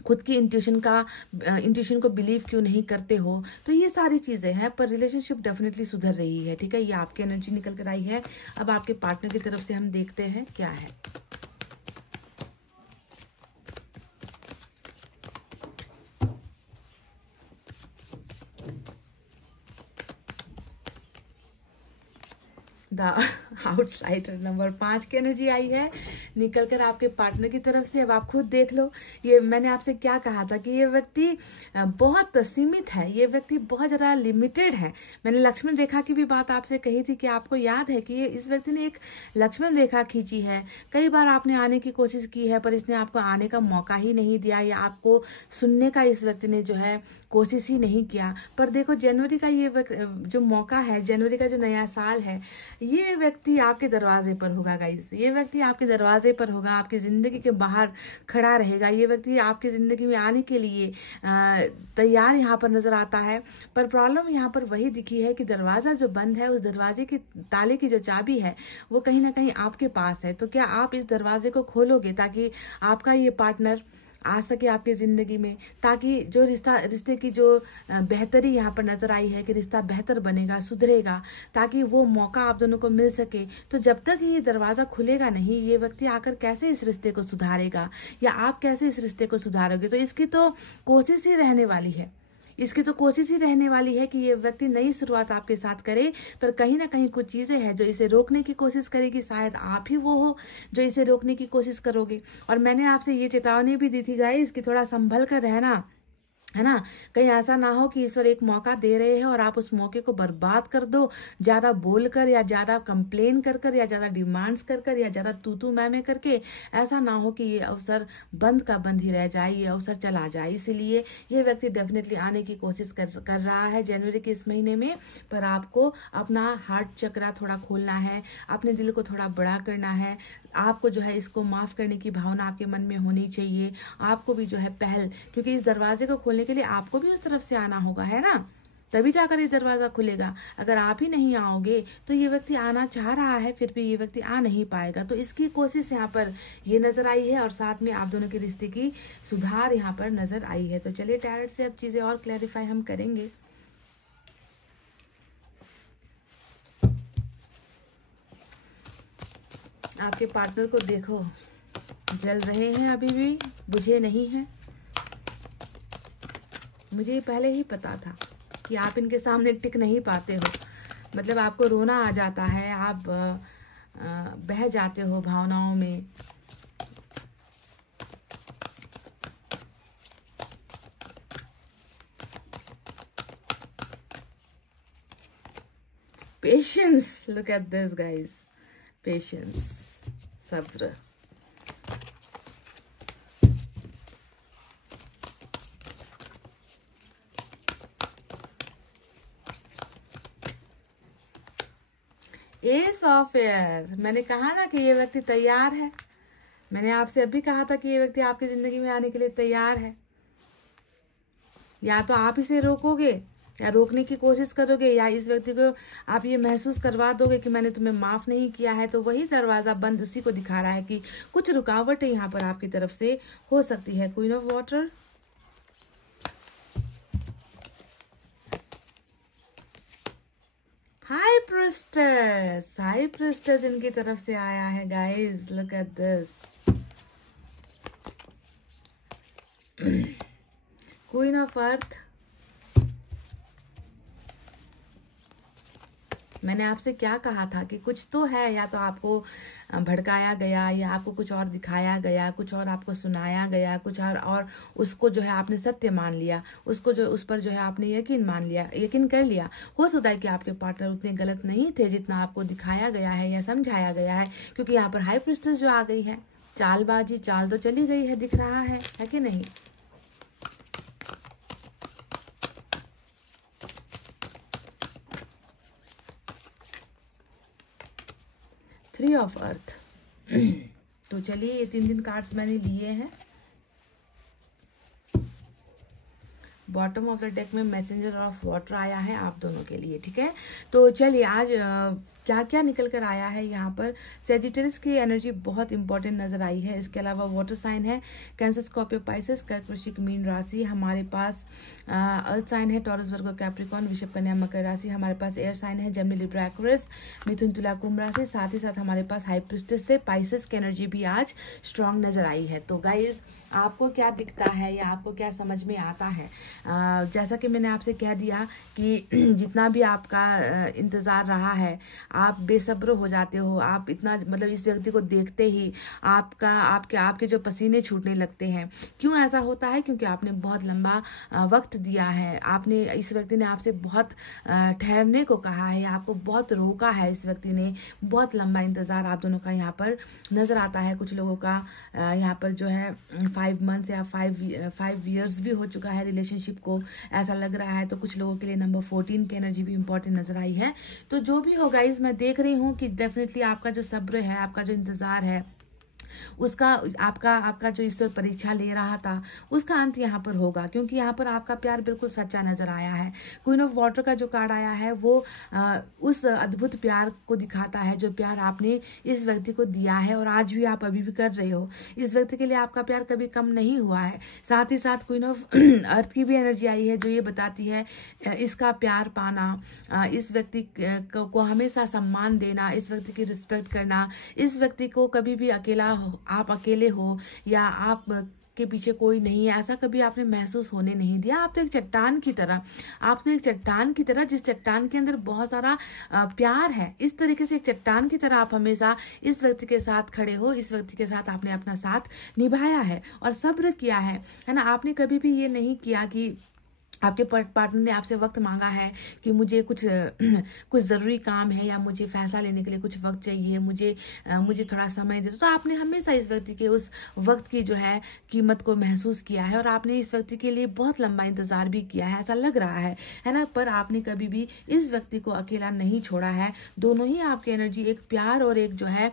खुद की इंट्यूशन को बिलीव क्यों नहीं करते हो। तो ये सारी चीजें हैं, पर रिलेशनशिप डेफिनेटली सुधर रही है, ठीक है। ये आपकी एनर्जी निकल कर आई है। अब आपके पार्टनर की तरफ से हम देखते हैं क्या है। आउटसाइडर नंबर 5 की एनर्जी आई है निकल कर आपके पार्टनर की तरफ से। अब आप खुद देख लो, ये मैंने आपसे क्या कहा था कि ये व्यक्ति बहुत सीमित है, ये व्यक्ति बहुत ज़्यादा लिमिटेड है। मैंने लक्ष्मण रेखा की भी बात आपसे कही थी कि आपको याद है कि इस व्यक्ति ने एक लक्ष्मण रेखा खींची है। कई बार आपने आने की कोशिश की है पर इसने आपको आने का मौका ही नहीं दिया, या आपको सुनने का इस व्यक्ति ने जो है कोशिश ही नहीं किया। पर देखो जनवरी का ये जो मौका है, जनवरी का जो नया साल है, ये व्यक्ति आपके दरवाजे पर होगा गाइस। ये व्यक्ति आपके दरवाजे पर होगा, आपकी जिंदगी के बाहर खड़ा रहेगा। ये व्यक्ति आपकी जिंदगी में आने के लिए तैयार यहाँ पर नजर आता है। पर प्रॉब्लम यहाँ पर वही दिखी है कि दरवाजा जो बंद है, उस दरवाजे की ताले की जो चाबी है वो कहीं ना कहीं आपके पास है। तो क्या आप इस दरवाजे को खोलोगे ताकि आपका ये पार्टनर आ सके आपकी ज़िंदगी में, ताकि जो रिश्ते की जो बेहतरी यहाँ पर नज़र आई है कि रिश्ता बेहतर बनेगा, सुधरेगा, ताकि वो मौका आप दोनों को मिल सके। तो जब तक ये दरवाज़ा खुलेगा नहीं, ये व्यक्ति आकर कैसे इस रिश्ते को सुधारेगा या आप कैसे इस रिश्ते को सुधारोगे। तो इसकी तो कोशिश ही रहने वाली है, इसकी तो कोशिश ही रहने वाली है कि ये व्यक्ति नई शुरुआत आपके साथ करे। पर कहीं ना कहीं कुछ चीज़ें हैं जो इसे रोकने की कोशिश करेगी। शायद आप ही वो हो जो इसे रोकने की कोशिश करोगे। और मैंने आपसे ये चेतावनी भी दी थी गाइस कि थोड़ा संभल कर रहना, है ना। कहीं ऐसा ना हो कि ईश्वर एक मौका दे रहे हैं और आप उस मौके को बर्बाद कर दो, ज्यादा बोलकर या ज्यादा कंप्लेन कर कर या ज्यादा डिमांड्स कर कर या ज्यादा तू मैं करके। ऐसा ना हो कि ये अवसर बंद का बंद ही रह जाए, ये अवसर चला जाए। इसीलिए ये व्यक्ति डेफिनेटली आने की कोशिश कर रहा है जनवरी के इस महीने में। पर आपको अपना हार्ट चक्रा थोड़ा खोलना है, अपने दिल को थोड़ा बड़ा करना है। आपको जो है इसको माफ करने की भावना आपके मन में होनी चाहिए। आपको भी जो है पहल, क्योंकि इस दरवाजे को खोलने के लिए आपको भी उस तरफ से आना होगा, है ना, तभी जाकर ये दरवाजा खुलेगा। अगर आप ही नहीं आओगे तो ये व्यक्ति आना चाह रहा है, फिर भी ये व्यक्ति आ नहीं पाएगा। तो इसकी कोशिश यहाँ पर ये नजर आई है और साथ में आप दोनों के रिश्ते की सुधार यहाँ पर नजर आई है। तो चलिए टैरोट से अब चीजें और क्लैरिफाई हम करेंगे। आपके पार्टनर को देखो, जल रहे हैं, अभी भी बुझे नहीं हैं। मुझे पहले ही पता था कि आप इनके सामने टिक नहीं पाते हो। मतलब आपको रोना आ जाता है, आप बह जाते हो भावनाओं में। Patience, look at this guys, patience, सब्र। एस ऑफ एयर, मैंने कहा ना कि ये व्यक्ति तैयार है। मैंने आपसे अभी कहा था कि ये व्यक्ति आपकी जिंदगी में आने के लिए तैयार है। या तो आप इसे रोकोगे या रोकने की कोशिश करोगे, या इस व्यक्ति को आप ये महसूस करवा दोगे कि मैंने तुम्हें माफ नहीं किया है। तो वही दरवाजा बंद उसी को दिखा रहा है कि कुछ रुकावटें यहाँ पर आपकी तरफ से हो सकती है। Queen of water, high priestess, high priestess इनकी तरफ से आया है guys, look at this. Queen of earth, मैंने आपसे क्या कहा था कि कुछ तो है, या तो आपको भड़काया गया, या आपको कुछ और दिखाया गया, कुछ और आपको सुनाया गया, कुछ और उसको जो है आपने सत्य मान लिया, उसको जो उस पर जो है आपने यकीन मान लिया, यकीन कर लिया। हो सकता है कि आपके पार्टनर उतने गलत नहीं थे जितना आपको दिखाया गया है या समझाया गया है, क्योंकि यहाँ पर हाई प्रिस्टेस जो आ गई है, चालबाजी, चाल तो चली गई है, दिख रहा है कि नहीं। Three of earth. तो चलिए ये 3 कार्ड्स मैंने लिए हैं। बॉटम ऑफ द डेक में मैसेंजर ऑफ वाटर आया है आप दोनों के लिए, ठीक है। तो चलिए आज क्या क्या निकल कर आया है यहाँ पर। सेजिटेरियस की एनर्जी बहुत इंपॉर्टेंट नजर आई है। इसके अलावा वाटर साइन है कैंसर, स्कॉर्पियो, पाइसेस, कर्क, वृश्चिक, मीन राशि। हमारे पास अर्थ साइन है टॉरस, वर्गो, कैप्रिकॉर्न, वृषभ, कन्या, मकर राशि। हमारे पास एयर साइन है जेमिनी, लिब्रा, एक्वेरियस, मिथुन, तुला, कुंभ राशि। साथ ही साथ हमारे पास हाई प्रिस्टेस से पाइसेस की एनर्जी भी आज स्ट्रांग नजर आई है। तो गाइज आपको क्या दिखता है या आपको क्या समझ में आता है? जैसा कि मैंने आपसे कह दिया कि जितना भी आपका इंतजार रहा है, आप बेसब्र हो जाते हो। आप इतना मतलब इस व्यक्ति को देखते ही आपके जो पसीने छूटने लगते हैं। क्यों ऐसा होता है? क्योंकि आपने बहुत लंबा वक्त दिया है, आपने इस व्यक्ति ने आपसे बहुत ठहरने को कहा है, आपको बहुत रोका है। इस व्यक्ति ने बहुत लंबा इंतजार आप दोनों का यहाँ पर नजर आता है। कुछ लोगों का यहाँ पर जो है 5 मंथ्स या 5 ईयर्स भी हो चुका है रिलेशनशिप को, ऐसा लग रहा है। तो कुछ लोगों के लिए नंबर 14 की एनर्जी भी इंपॉर्टेंट नजर आई है। तो जो भी हो गाइज, मैं देख रही हूँ कि डेफिनेटली आपका जो सब्र है, आपका जो इंतजार है, उसका आपका जो ईश्वर परीक्षा ले रहा था, उसका अंत यहाँ पर होगा। क्योंकि यहाँ पर आपका प्यार बिल्कुल सच्चा नजर आया है। क्वीन ऑफ वाटर का जो कार्ड आया है वो उस अद्भुत प्यार को दिखाता है जो प्यार आपने इस व्यक्ति को दिया है और आज भी आप अभी भी कर रहे हो। इस व्यक्ति के लिए आपका प्यार कभी कम नहीं हुआ है। साथ ही साथ क्वीन ऑफ अर्थ की भी एनर्जी आई है जो ये बताती है इसका प्यार पाना, इस व्यक्ति को हमेशा सम्मान देना, इस व्यक्ति की रिस्पेक्ट करना, इस व्यक्ति को कभी भी आप अकेले हो या आप के पीछे कोई नहीं है, ऐसा कभी आपने महसूस होने नहीं दिया। आप तो एक चट्टान की तरह, आप तो एक चट्टान की तरह, जिस चट्टान के अंदर बहुत सारा प्यार है, इस तरीके से एक चट्टान की तरह आप हमेशा इस व्यक्ति के साथ खड़े हो। इस व्यक्ति के साथ आपने अपना साथ निभाया है और सब्र किया है ना। आपने कभी भी ये नहीं किया कि आपके पार्टनर ने आपसे वक्त मांगा है कि मुझे कुछ ज़रूरी काम है या मुझे फैसला लेने के लिए कुछ वक्त चाहिए, मुझे थोड़ा समय दे दो। तो आपने हमेशा इस व्यक्ति के उस वक्त की जो है कीमत को महसूस किया है और आपने इस व्यक्ति के लिए बहुत लंबा इंतजार भी किया है, ऐसा लग रहा है ना। पर आपने कभी भी इस व्यक्ति को अकेला नहीं छोड़ा है। दोनों ही आपकी एनर्जी एक प्यार और एक जो है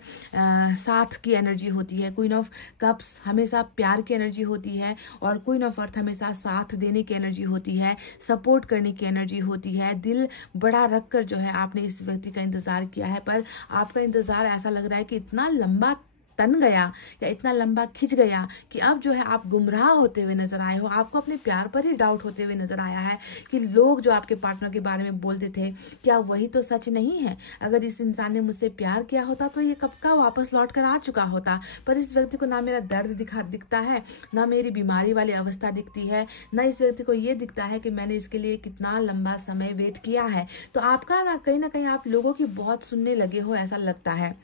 साथ की एनर्जी होती है। क्वीन ऑफ कप्स हमेशा प्यार की एनर्जी होती है और क्वीन ऑफ अर्थ हमेशा साथ देने की एनर्जी होती है, सपोर्ट करने की एनर्जी होती है। दिल बड़ा रखकर जो है आपने इस व्यक्ति का इंतजार किया है, पर आपका इंतजार ऐसा लग रहा है कि इतना लंबा तन गया या इतना लंबा खिंच गया कि अब जो है आप गुमराह होते हुए नजर आए हो। आपको अपने प्यार पर ही डाउट होते हुए नजर आया है कि लोग जो आपके पार्टनर के बारे में बोलते थे, क्या वही तो सच नहीं है? अगर इस इंसान ने मुझसे प्यार किया होता तो ये कब का वापस लौट कर आ चुका होता। पर इस व्यक्ति को ना मेरा दर्द दिखता है, ना मेरी बीमारी वाली अवस्था दिखती है, ना इस व्यक्ति को ये दिखता है कि मैंने इसके लिए कितना लंबा समय वेट किया है। तो आपका ना कहीं आप लोगों की बहुत सुनने लगे हो, ऐसा लगता है।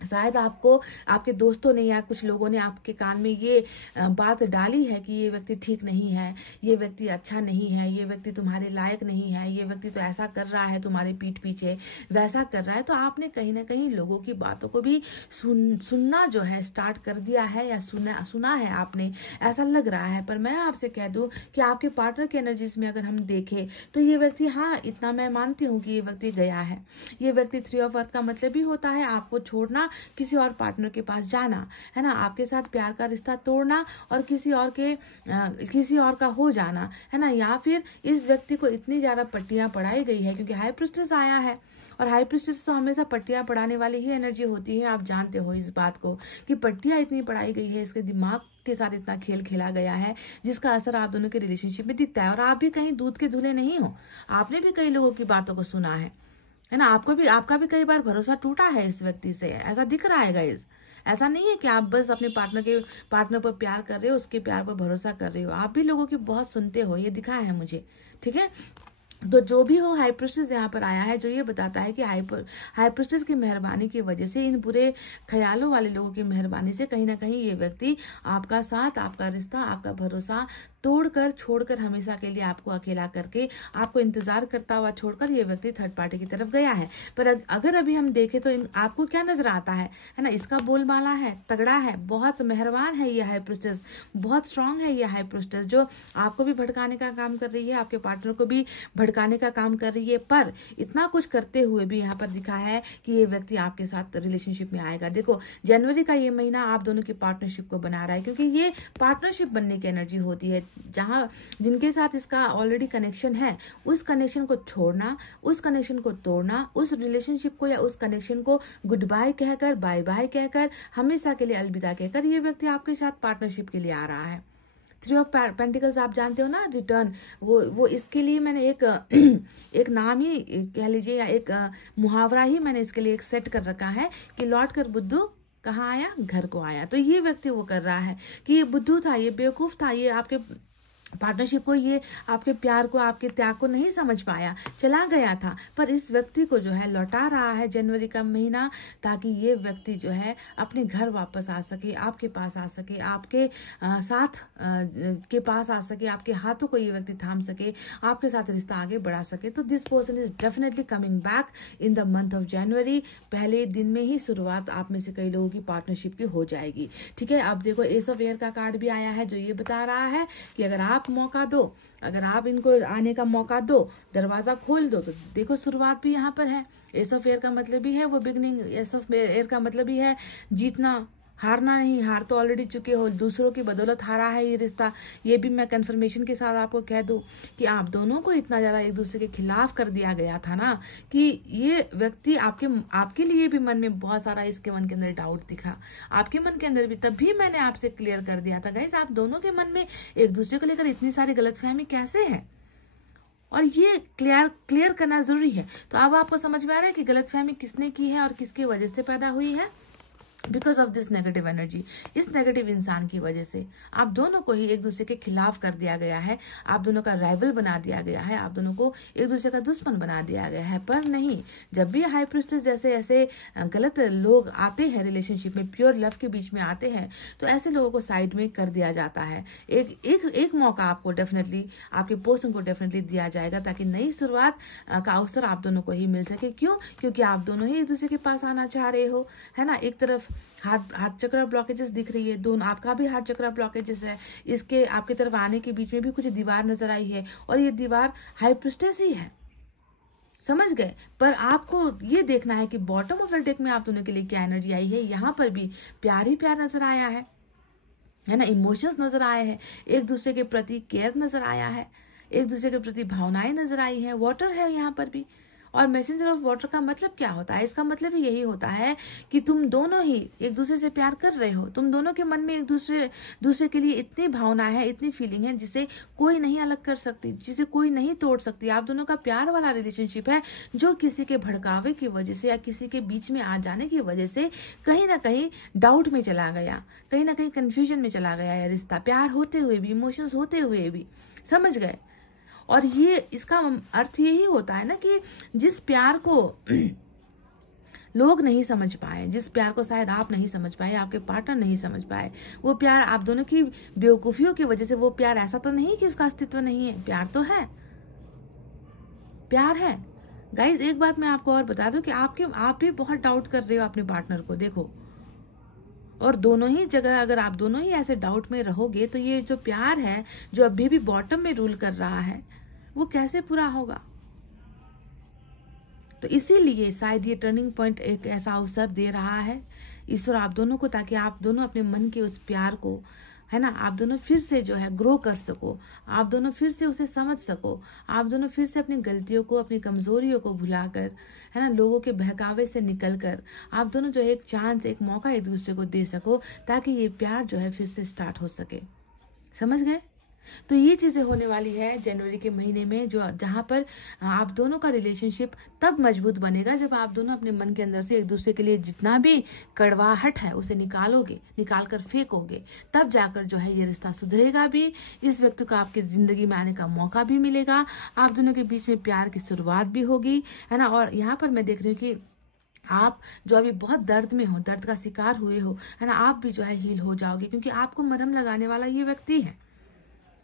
शायद आपको आपके दोस्तों ने या कुछ लोगों ने आपके कान में ये बात डाली है कि ये व्यक्ति ठीक नहीं है, ये व्यक्ति अच्छा नहीं है, ये व्यक्ति तुम्हारे लायक नहीं है, ये व्यक्ति तो ऐसा कर रहा है तुम्हारे पीठ पीछे, वैसा कर रहा है। तो आपने कहीं ना कहीं लोगों की बातों को भी सुनना जो है स्टार्ट कर दिया है या सुना है आपने, ऐसा लग रहा है। पर मैं आपसे कह दूं कि आपके पार्टनर की एनर्जीज में अगर हम देखें तो ये व्यक्ति, हाँ इतना मैं मानती हूँ कि ये व्यक्ति गया है। ये व्यक्ति 3 ऑफ अर्थ का मतलब ही होता है आपको छोड़ना, किसी और पार्टनर के पास जाना, है ना, आपके साथ प्यार का रिश्ता तोड़ना और किसी और का हो जाना, है ना। या फिर इस व्यक्ति को इतनी ज्यादा पट्टियां पढ़ाई गई है क्योंकि हाई प्रीस्टेस आया है और हाई प्रीस्टेस तो हमेशा पट्टियां पढ़ाने वाली ही एनर्जी होती है। आप जानते हो इस बात को कि पट्टियां इतनी पढ़ाई गई है, इसके दिमाग के साथ इतना खेल खेला गया है जिसका असर आप दोनों के रिलेशनशिप में दिखता है। और आप भी कहीं दूध के धुले नहीं हो, आपने भी कई लोगों की बातों को सुना है ना। आपका भी कई बार भरोसा टूटा है इस व्यक्ति से, ऐसा दिख रहा है गाइस। ऐसा नहीं है कि आप बस अपने पार्टनर पर प्यार कर रहे हो, उसके प्यार पर भरोसा कर रहे हो, आप भी लोगों की बहुत सुनते हो, ये दिखा है मुझे, ठीक है। तो जो भी हो, हाई प्रीस्टेस यहाँ पर आया है जो ये बताता है कि हाई प्रीस्टेस की मेहरबानी की वजह से, इन बुरे ख्यालों वाले लोगों की मेहरबानी से कहीं ना कहीं ये व्यक्ति आपका साथ, आपका रिश्ता, आपका भरोसा तोड़कर, छोड़कर, हमेशा के लिए आपको अकेला करके, आपको इंतजार करता हुआ छोड़कर ये व्यक्ति थर्ड पार्टी की तरफ गया है। पर अगर अभी हम देखें तो आपको क्या नजर आता है ना, इसका बोलबाला है, तगड़ा है, बहुत मेहरबान है ये हाई प्रीस्टेस, बहुत स्ट्रांग है ये हाई प्रीस्टेस, जो आपको भी भड़काने का काम कर रही है, आपके पार्टनर को भी भड़काने का काम कर रही है। पर इतना कुछ करते हुए भी यहाँ पर दिखा है कि ये व्यक्ति आपके साथ रिलेशनशिप में आएगा। देखो, जनवरी का ये महीना आप दोनों की पार्टनरशिप को बना रहा है क्योंकि ये पार्टनरशिप बनने की एनर्जी होती है। जहां जिनके साथ इसका ऑलरेडी कनेक्शन है, उस कनेक्शन को छोड़ना, उस कनेक्शन को तोड़ना, उस रिलेशनशिप को या उस कनेक्शन को गुड बाय कहकर, बाय बाय कहकर, हमेशा के लिए अलविदा कहकर ये व्यक्ति आपके साथ पार्टनरशिप के लिए आ रहा है। 3 ऑफ पेंटिकल्स आप जानते हो ना, रिटर्न, वो इसके लिए मैंने एक नाम ही कह लीजिए या एक मुहावरा ही मैंने इसके लिए एक सेट कर रखा है कि लौट कर बुद्धू कहाँ आया, घर को आया। तो ये व्यक्ति वो कर रहा है कि ये बुद्धू था, ये बेवकूफ था, ये आपके पार्टनरशिप को, ये आपके प्यार को, आपके त्याग को नहीं समझ पाया, चला गया था। पर इस व्यक्ति को जो है लौटा रहा है जनवरी का महीना, ताकि ये व्यक्ति जो है अपने घर वापस आ सके, आपके पास आ सके, आपके साथ के पास आ सके, आपके हाथों को ये व्यक्ति थाम सके, आपके साथ रिश्ता आगे बढ़ा सके। तो this person is definitely coming back in the month of January. पहले दिन में ही शुरुआत आप में से कई लोगों की पार्टनरशिप की हो जाएगी, ठीक है। अब देखो, एस ऑफ एयर का कार्ड भी आया है जो ये बता रहा है कि अगर आप मौका दो, अगर आप इनको आने का मौका दो, दरवाजा खोल दो, तो देखो शुरुआत भी यहाँ पर है। एस ऑफ एयर का मतलब भी है वो बिगनिंग, एस ऑफ एयर का मतलब भी है जीतना, हारना नहीं। हार तो ऑलरेडी चुके हो, दूसरों की बदौलत हारा है ये रिश्ता। ये भी मैं कंफर्मेशन के साथ आपको कह दूं कि आप दोनों को इतना ज्यादा एक दूसरे के खिलाफ कर दिया गया था ना कि ये व्यक्ति आपके लिए भी मन में बहुत सारा इसके मन के अंदर डाउट दिखा, आपके मन के अंदर भी। तब भी मैंने आपसे क्लियर कर दिया था गाइस, आप दोनों के मन में एक दूसरे को लेकर इतनी सारी गलतफहमी कैसे है, और ये क्लियर करना जरूरी है। तो अब आपको समझ में आ रहा है कि गलतफहमी किसने की है और किसकी वजह से पैदा हुई है। Because of this negative energy, इस नेगेटिव इंसान की वजह से आप दोनों को ही एक दूसरे के खिलाफ कर दिया गया है, आप दोनों का राइवल बना दिया गया है, आप दोनों को एक दूसरे का दुश्मन बना दिया गया है। पर नहीं, जब भी हाई प्रीस्टेस जैसे ऐसे गलत लोग आते हैं रिलेशनशिप में, प्योर लव के बीच में आते हैं, तो ऐसे लोगों को साइड में कर दिया जाता है। एक मौका आपको डेफिनेटली, आपके पर्सन को डेफिनेटली दिया जाएगा, ताकि नई शुरुआत का अवसर आप दोनों को ही मिल सके। क्यों? क्योंकि आप दोनों ही एक दूसरे के पास आना चाह रहे हो, है ना। एक तरफ हार्ट चक्र ब्लॉकेजेस दिख रही है, दोनों, आपका भी हार्ट चक्र ब्लॉकेजेस है, इसके आपकी तरफ आने के बीच में भी कुछ दीवार नजर आई है, और ये दीवार हाई प्रीस्टेस ही है, समझ गए। पर आपको ये देखना है कि बॉटम ऑफ द डेक में आप दोनों के लिए क्या एनर्जी आई है। यहाँ पर भी प्यार ही प्यार नजर आया है ना, इमोशंस नजर आए हैं, एक दूसरे के प्रति केयर नजर आया है, एक दूसरे के प्रति भावनाएं नजर आई हैं, वाटर है यहाँ पर भी। और मैसेंजर ऑफ वाटर का मतलब क्या होता है? इसका मतलब ही यही होता है कि तुम दोनों ही एक दूसरे से प्यार कर रहे हो, तुम दोनों के मन में एक दूसरे के लिए इतनी भावना है, इतनी फीलिंग है, जिसे कोई नहीं अलग कर सकती, जिसे कोई नहीं तोड़ सकती। आप दोनों का प्यार वाला रिलेशनशिप है, जो किसी के भड़कावे की वजह से या किसी के बीच में आ जाने की वजह से कहीं ना कहीं डाउट में चला गया, कहीं ना कहीं कंफ्यूजन में चला गया है रिश्ता, प्यार होते हुए भी, इमोशंस होते हुए भी, समझ गए। और ये इसका अर्थ यही होता है ना कि जिस प्यार को लोग नहीं समझ पाए, जिस प्यार को शायद आप नहीं समझ पाए, आपके पार्टनर नहीं समझ पाए, वो प्यार आप दोनों की बेवकूफियों की वजह से, वो प्यार ऐसा तो नहीं कि उसका अस्तित्व नहीं है, प्यार तो है, प्यार है। गाइज एक बात मैं आपको और बता दूं कि आप भी बहुत डाउट कर रहे हो अपने पार्टनर को, देखो। और दोनों ही जगह अगर आप दोनों ही ऐसे डाउट में रहोगे, तो ये जो प्यार है, जो अभी भी बॉटम में रूल कर रहा है, वो कैसे पूरा होगा? तो इसीलिए शायद ये टर्निंग पॉइंट एक ऐसा अवसर दे रहा है ईश्वर आप दोनों को, ताकि आप दोनों अपने मन के उस प्यार को, है ना, आप दोनों फिर से जो है ग्रो कर सको, आप दोनों फिर से उसे समझ सको, आप दोनों फिर से अपनी गलतियों को, अपनी कमजोरियों को भुलाकर, है ना, लोगों के बहकावे से निकलकर आप दोनों जो है एक चांस, एक मौका एक दूसरे को दे सको, ताकि ये प्यार जो है फिर से स्टार्ट हो सके, समझ गए। तो ये चीजें होने वाली है जनवरी के महीने में, जो जहां पर आप दोनों का रिलेशनशिप तब मजबूत बनेगा जब आप दोनों अपने मन के अंदर से एक दूसरे के लिए जितना भी कड़वाहट है उसे निकालोगे, निकाल कर फेंकोगे, तब जाकर जो है ये रिश्ता सुधरेगा भी, इस व्यक्ति को आपकी जिंदगी में आने का मौका भी मिलेगा, आप दोनों के बीच में प्यार की शुरुआत भी होगी, है ना। और यहाँ पर मैं देख रही हूँ कि आप जो अभी बहुत दर्द में हो, दर्द का शिकार हुए हो, है ना, आप भी जो है हील हो जाओगे, क्योंकि आपको मरहम लगाने वाला ये व्यक्ति है।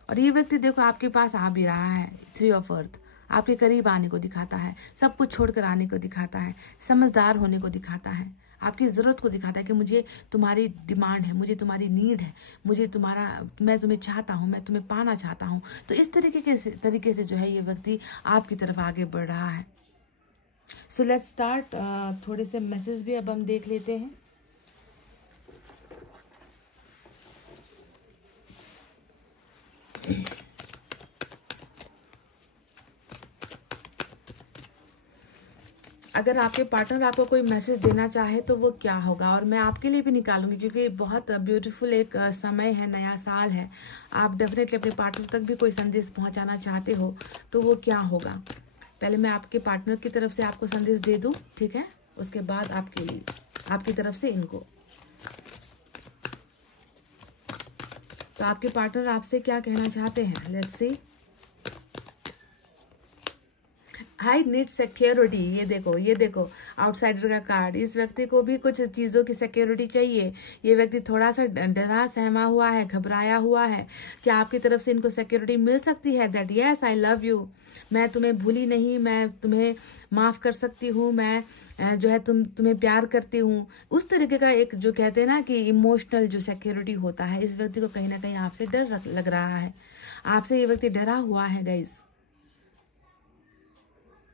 और ये व्यक्ति देखो आपके पास आ भी रहा है, 3 ऑफ अर्थ आपके करीब आने को दिखाता है, सब कुछ छोड़कर आने को दिखाता है, समझदार होने को दिखाता है, आपकी जरूरत को दिखाता है कि मुझे तुम्हारी डिमांड है, मुझे तुम्हारी नीड है, मैं तुम्हें चाहता हूँ, मैं तुम्हें पाना चाहता हूँ। तो इस तरीके से जो है ये व्यक्ति आपकी तरफ आगे बढ़ रहा है। So let's start. थोड़े से मैसेज भी अब हम देख लेते हैं। अगर आपके पार्टनर आपको कोई मैसेज देना चाहे तो वो क्या होगा, और मैं आपके लिए भी निकालूंगी, क्योंकि बहुत ब्यूटीफुल एक समय है, नया साल है, आप डेफिनेटली अपने पार्टनर तक भी कोई संदेश पहुंचाना चाहते हो, तो वो क्या होगा। पहले मैं आपके पार्टनर की तरफ से आपको संदेश दे दूं, ठीक है, उसके बाद आपकी तरफ से इनको। तो आपके पार्टनर आपसे क्या कहना चाहते हैं, let's see. I need security, ये देखो आउटसाइडर का कार्ड। इस व्यक्ति को भी कुछ चीजों की सिक्योरिटी चाहिए। ये व्यक्ति थोड़ा सा डरा सहमा हुआ है, घबराया हुआ है। क्या आपकी तरफ से इनको सिक्योरिटी मिल सकती है that yes I love you, मैं तुम्हें भूली नहीं, मैं तुम्हें माफ कर सकती हूँ, मैं जो है तुम्हें प्यार करती हूँ। उस तरीके का एक जो कहते हैं ना कि इमोशनल जो सिक्योरिटी होता है, इस व्यक्ति को कहीं ना कहीं आपसे डर लग रहा है, आपसे ये व्यक्ति डरा हुआ है गाइज,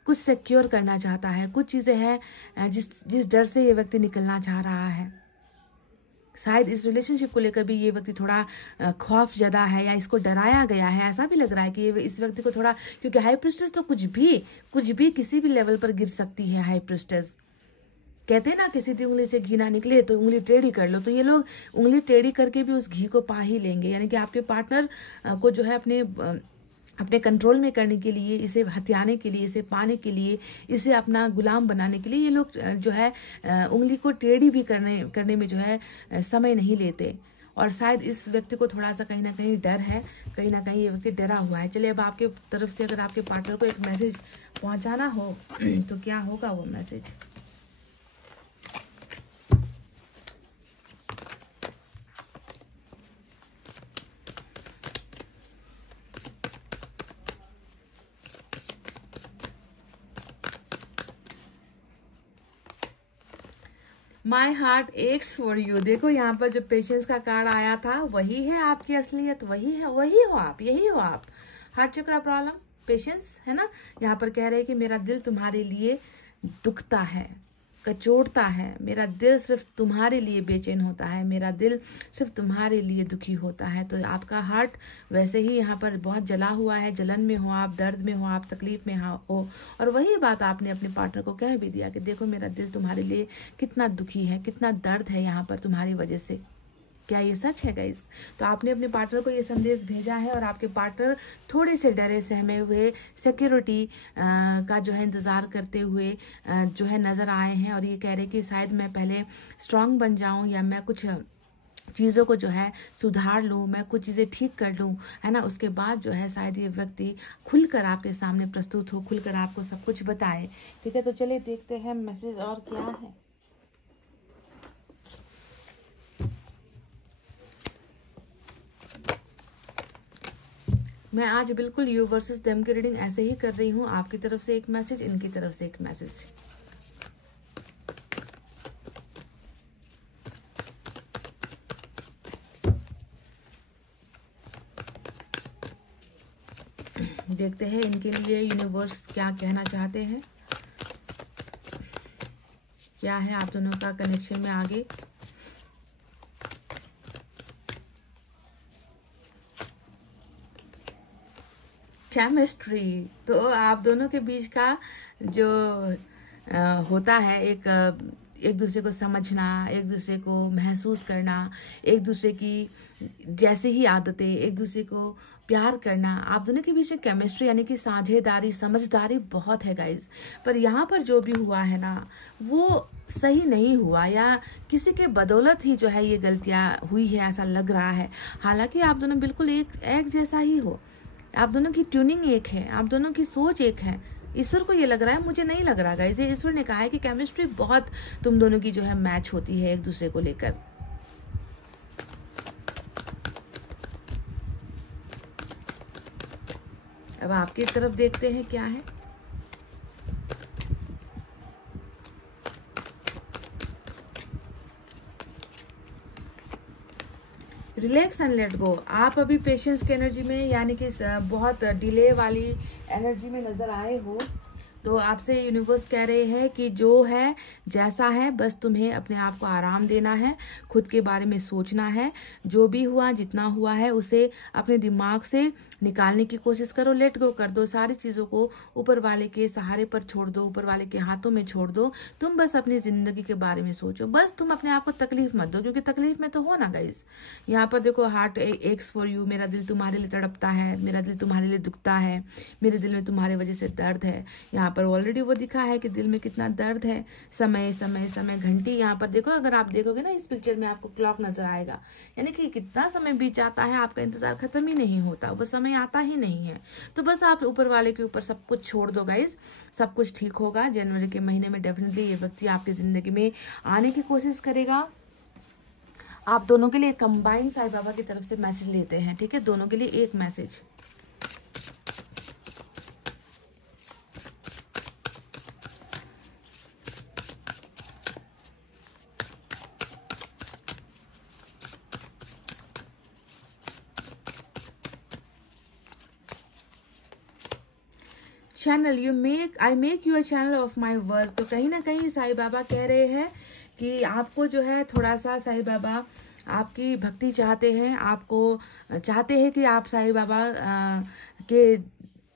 कुछ सिक्योर करना चाहता है, कुछ चीजें हैं जिस डर से ये व्यक्ति निकलना चाह रहा है। शायद इस रिलेशनशिप को लेकर भी ये व्यक्ति थोड़ा खौफ ज़्यादा है, या इसको डराया गया है, ऐसा भी लग रहा है कि इस व्यक्ति को थोड़ा, क्योंकि हाई प्रीस्टेस तो कुछ भी किसी भी लेवल पर गिर सकती है। हाई प्रीस्टेस कहते हैं ना कि सीधी उंगली से घी ना निकले तो उंगली टेढ़ी कर लो, तो ये लोग उंगली टेढ़ी करके भी उस घी को पा ही लेंगे। यानी कि आपके पार्टनर को जो है अपने अपने कंट्रोल में करने के लिए, इसे हथियाने के लिए, इसे पाने के लिए, इसे अपना गुलाम बनाने के लिए ये लोग जो है उंगली को टेढ़ी भी करने में जो है समय नहीं लेते। और शायद इस व्यक्ति को थोड़ा सा कहीं ना कहीं डर है, कहीं ना कहीं ये व्यक्ति डरा हुआ है। चलिए अब आपके तरफ से अगर आपके पार्टनर को एक मैसेज पहुंचाना हो तो क्या होगा वो message. My heart x for you. देखो यहाँ पर जो पेशेंस का कार्ड आया था वही है आपकी असलियत, वही है, वही हो आप, यही हो आप। हार्ट चक्र प्रॉब्लम, पेशेंस है ना। यहाँ पर कह रहे हैं कि मेरा दिल तुम्हारे लिए दुखता है, कचोटता है, मेरा दिल सिर्फ तुम्हारे लिए बेचैन होता है, मेरा दिल सिर्फ तुम्हारे लिए दुखी होता है। तो आपका हार्ट वैसे ही यहाँ पर बहुत जला हुआ है, जलन में हो आप, दर्द में हो आप, तकलीफ में हो। और वही बात आपने अपने पार्टनर को कह भी दिया कि देखो मेरा दिल तुम्हारे लिए कितना दुखी है, कितना दर्द है यहाँ पर तुम्हारी वजह से। क्या ये सच है गाइस? तो आपने अपने पार्टनर को ये संदेश भेजा है और आपके पार्टनर थोड़े से डरे सहमे हुए, सिक्योरिटी का जो है इंतजार करते हुए जो है नजर आए हैं। और ये कह रहे कि शायद मैं पहले स्ट्रांग बन जाऊं, या मैं कुछ चीज़ों को जो है सुधार लूं, मैं कुछ चीज़ें ठीक कर लूं, है ना। उसके बाद जो है शायद ये व्यक्ति खुलकर आपके सामने प्रस्तुत हो, खुलकर आपको सब कुछ बताए। ठीक है, तो चलिए देखते हैं मैसेज और क्या है। मैं आज बिल्कुल यू वर्सेस देम की रीडिंग ऐसे ही कर रही हूँ। आपकी तरफ से एक मैसेज, इनकी तरफ से एक मैसेज। देखते हैं इनके लिए यूनिवर्स क्या कहना चाहते हैं, क्या है आप दोनों का कनेक्शन में आगे। केमिस्ट्री, तो आप दोनों के बीच का जो होता है एक दूसरे को समझना, एक दूसरे को महसूस करना, एक दूसरे की जैसे ही आदतें, एक दूसरे को प्यार करना, आप दोनों के बीच में केमिस्ट्री यानी कि साझेदारी, समझदारी बहुत है गाइज। पर यहाँ पर जो भी हुआ है ना वो सही नहीं हुआ, या किसी के बदौलत ही जो है ये गलतियां हुई है ऐसा लग रहा है। हालांकि आप दोनों बिल्कुल एक जैसा ही हो, आप दोनों की ट्यूनिंग एक है, आप दोनों की सोच एक है। ईश्वर को ये लग रहा है, मुझे नहीं लग रहा गाइस। ईश्वर ने कहा है कि केमिस्ट्री बहुत तुम दोनों की जो है मैच होती है एक दूसरे को लेकर। अब आपकी तरफ देखते हैं क्या है। Relax and let go. आप अभी पेशेंस की एनर्जी में यानी कि बहुत डिले वाली एनर्जी में नजर आए हो, तो आपसे यूनिवर्स कह रहे हैं कि जो है जैसा है बस तुम्हें अपने आप को आराम देना है, खुद के बारे में सोचना है। जो भी हुआ, जितना हुआ है उसे अपने दिमाग से निकालने की कोशिश करो, लेट गो कर दो। सारी चीजों को ऊपर वाले के सहारे पर छोड़ दो, ऊपर वाले के हाथों में छोड़ दो। तुम बस अपनी जिंदगी के बारे में सोचो, बस तुम अपने आप को तकलीफ मत दो, क्योंकि तकलीफ में तो हो ना गाइस। यहाँ पर देखो हार्ट एक्स फॉर यू, मेरा दिल तुम्हारे लिए तड़पता है, मेरा दिल तुम्हारे लिए दुखता है, मेरे दिल में तुम्हारे वजह से दर्द है। यहाँ पर ऑलरेडी वो दिखा है कि दिल में कितना दर्द है। समय समय समय घंटी, यहाँ पर देखो, अगर आप देखोगे ना इस पिक्चर में आपको क्लॉक नजर आएगा, यानी कि कितना समय बीत जाता है, आपका इंतजार खत्म ही नहीं होता, वो समय आता ही नहीं है। तो बस आप ऊपर वाले के ऊपर सब कुछ छोड़ दो गाइस, सब कुछ ठीक होगा। जनवरी के महीने में डेफिनेटली ये व्यक्ति आपकी जिंदगी में आने की कोशिश करेगा। आप दोनों के लिए कंबाइन साईं बाबा की तरफ से मैसेज लेते हैं, ठीक है, दोनों के लिए एक message. Channel I make you a channel of my work. तो कहीं ना कहीं साईं बाबा कह रहे हैं कि आपको जो है थोड़ा सा साईं बाबा आपकी भक्ति चाहते हैं, आपको चाहते हैं कि आप साईं बाबा के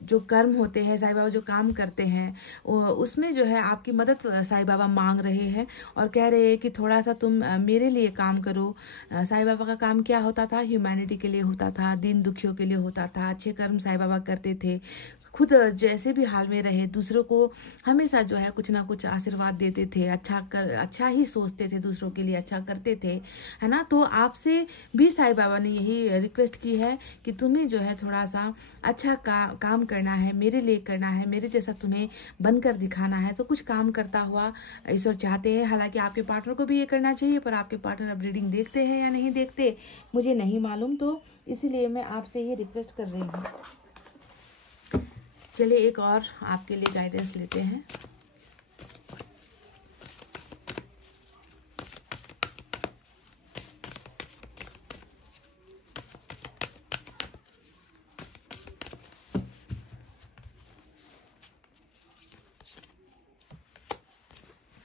जो कर्म होते हैं, साईं बाबा जो काम करते हैं, उसमें जो है आपकी मदद साईं बाबा मांग रहे हैं और कह रहे हैं कि थोड़ा सा तुम मेरे लिए काम करो। साईं बाबा का काम क्या होता था? ह्यूमैनिटी के लिए होता था, दीन दुखियों के लिए होता था। अच्छे कर्म साईं बाबा करते थे, खुद जैसे भी हाल में रहे दूसरों को हमेशा जो है कुछ ना कुछ आशीर्वाद देते थे, अच्छा ही सोचते थे, दूसरों के लिए अच्छा करते थे, है ना। तो आपसे भी साईं बाबा ने यही रिक्वेस्ट की है कि तुम्हें जो है थोड़ा सा अच्छा काम करना है, मेरे लिए करना है, मेरे जैसा तुम्हें बनकर दिखाना है। तो कुछ काम करता हुआ ईश्वर चाहते हैं। हालांकि आपके पार्टनर को भी ये करना चाहिए, पर आपके पार्टनर अब रीडिंग देखते हैं या नहीं देखते मुझे नहीं मालूम, तो इसीलिए मैं आपसे ये रिक्वेस्ट कर रही हूँ। चलिए एक और आपके लिए गाइडेंस लेते हैं।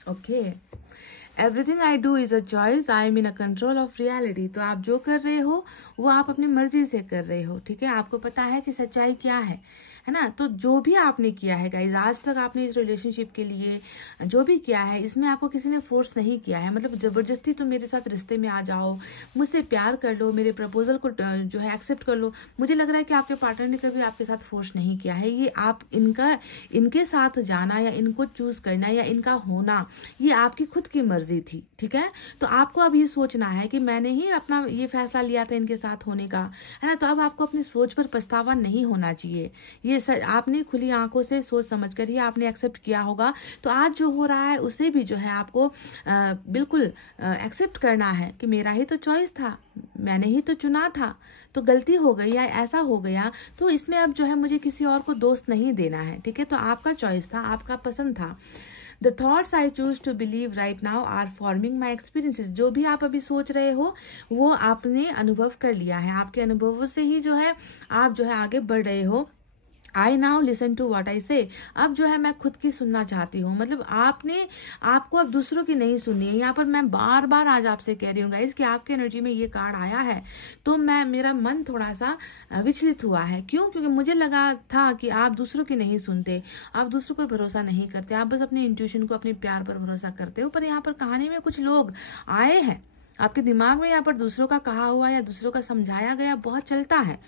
Okay, everything I do is a choice, I am in a control of reality. तो आप जो कर रहे हो वो आप अपनी मर्जी से कर रहे हो, ठीक है। आपको पता है कि सच्चाई क्या है ना। तो जो भी आपने किया है गाइज, आज तक आपने इस रिलेशनशिप के लिए जो भी किया है, इसमें आपको किसी ने फोर्स नहीं किया है। मतलब जबरदस्ती तुम मेरे साथ रिश्ते में आ जाओ, मुझसे प्यार कर लो, मेरे प्रपोजल को जो है एक्सेप्ट कर लो। मुझे लग रहा है कि आपके पार्टनर ने कभी आपके साथ फोर्स नहीं किया है। ये आप इनके साथ जाना या इनको चूज करना या इनका होना, ये आपकी खुद की मर्जी थी, ठीक है। तो आपको अब ये सोचना है कि मैंने ही अपना ये फैसला लिया था इनके साथ होने का, है ना। तो अब आपको अपनी सोच पर पछतावा नहीं होना चाहिए। ये आपने खुली आंखों से सोच समझ कर ही आपने एक्सेप्ट किया होगा। तो आज जो हो रहा है उसे भी जो है आपको बिल्कुल एक्सेप्ट करना है कि मेरा ही तो चॉइस था, मैंने ही तो चुना था, तो गलती हो गई या ऐसा हो गया, तो इसमें अब जो है मुझे किसी और को दोष नहीं देना है, ठीक है। तो आपका चॉइस था, आपका पसंद था। The thoughts I choose to believe right now are forming my experiences। जो भी आप अभी सोच रहे हो वो आपने अनुभव कर लिया है, आपके अनुभवों से ही जो है आप जो है आगे बढ़ रहे हो। I now listen to what I say. अब जो है मैं खुद की सुनना चाहती हूँ। मतलब आपको अब दूसरों की नहीं सुननी है। यहाँ पर मैं बार बार आज आपसे कह रही हूँ गाइज कि आपकी एनर्जी में ये कार्ड आया है तो मेरा मन थोड़ा सा विचलित हुआ है। क्यों? क्योंकि मुझे लगा था कि आप दूसरों की नहीं सुनते, आप दूसरों पर भरोसा नहीं करते, आप बस अपने इंट्यूशन को, अपने प्यार पर भरोसा करते हो। पर यहाँ पर कहानी में कुछ लोग आए हैं, आपके दिमाग में यहाँ पर दूसरों का कहा हुआ या दूसरों का समझाया गया बहुत चलता है।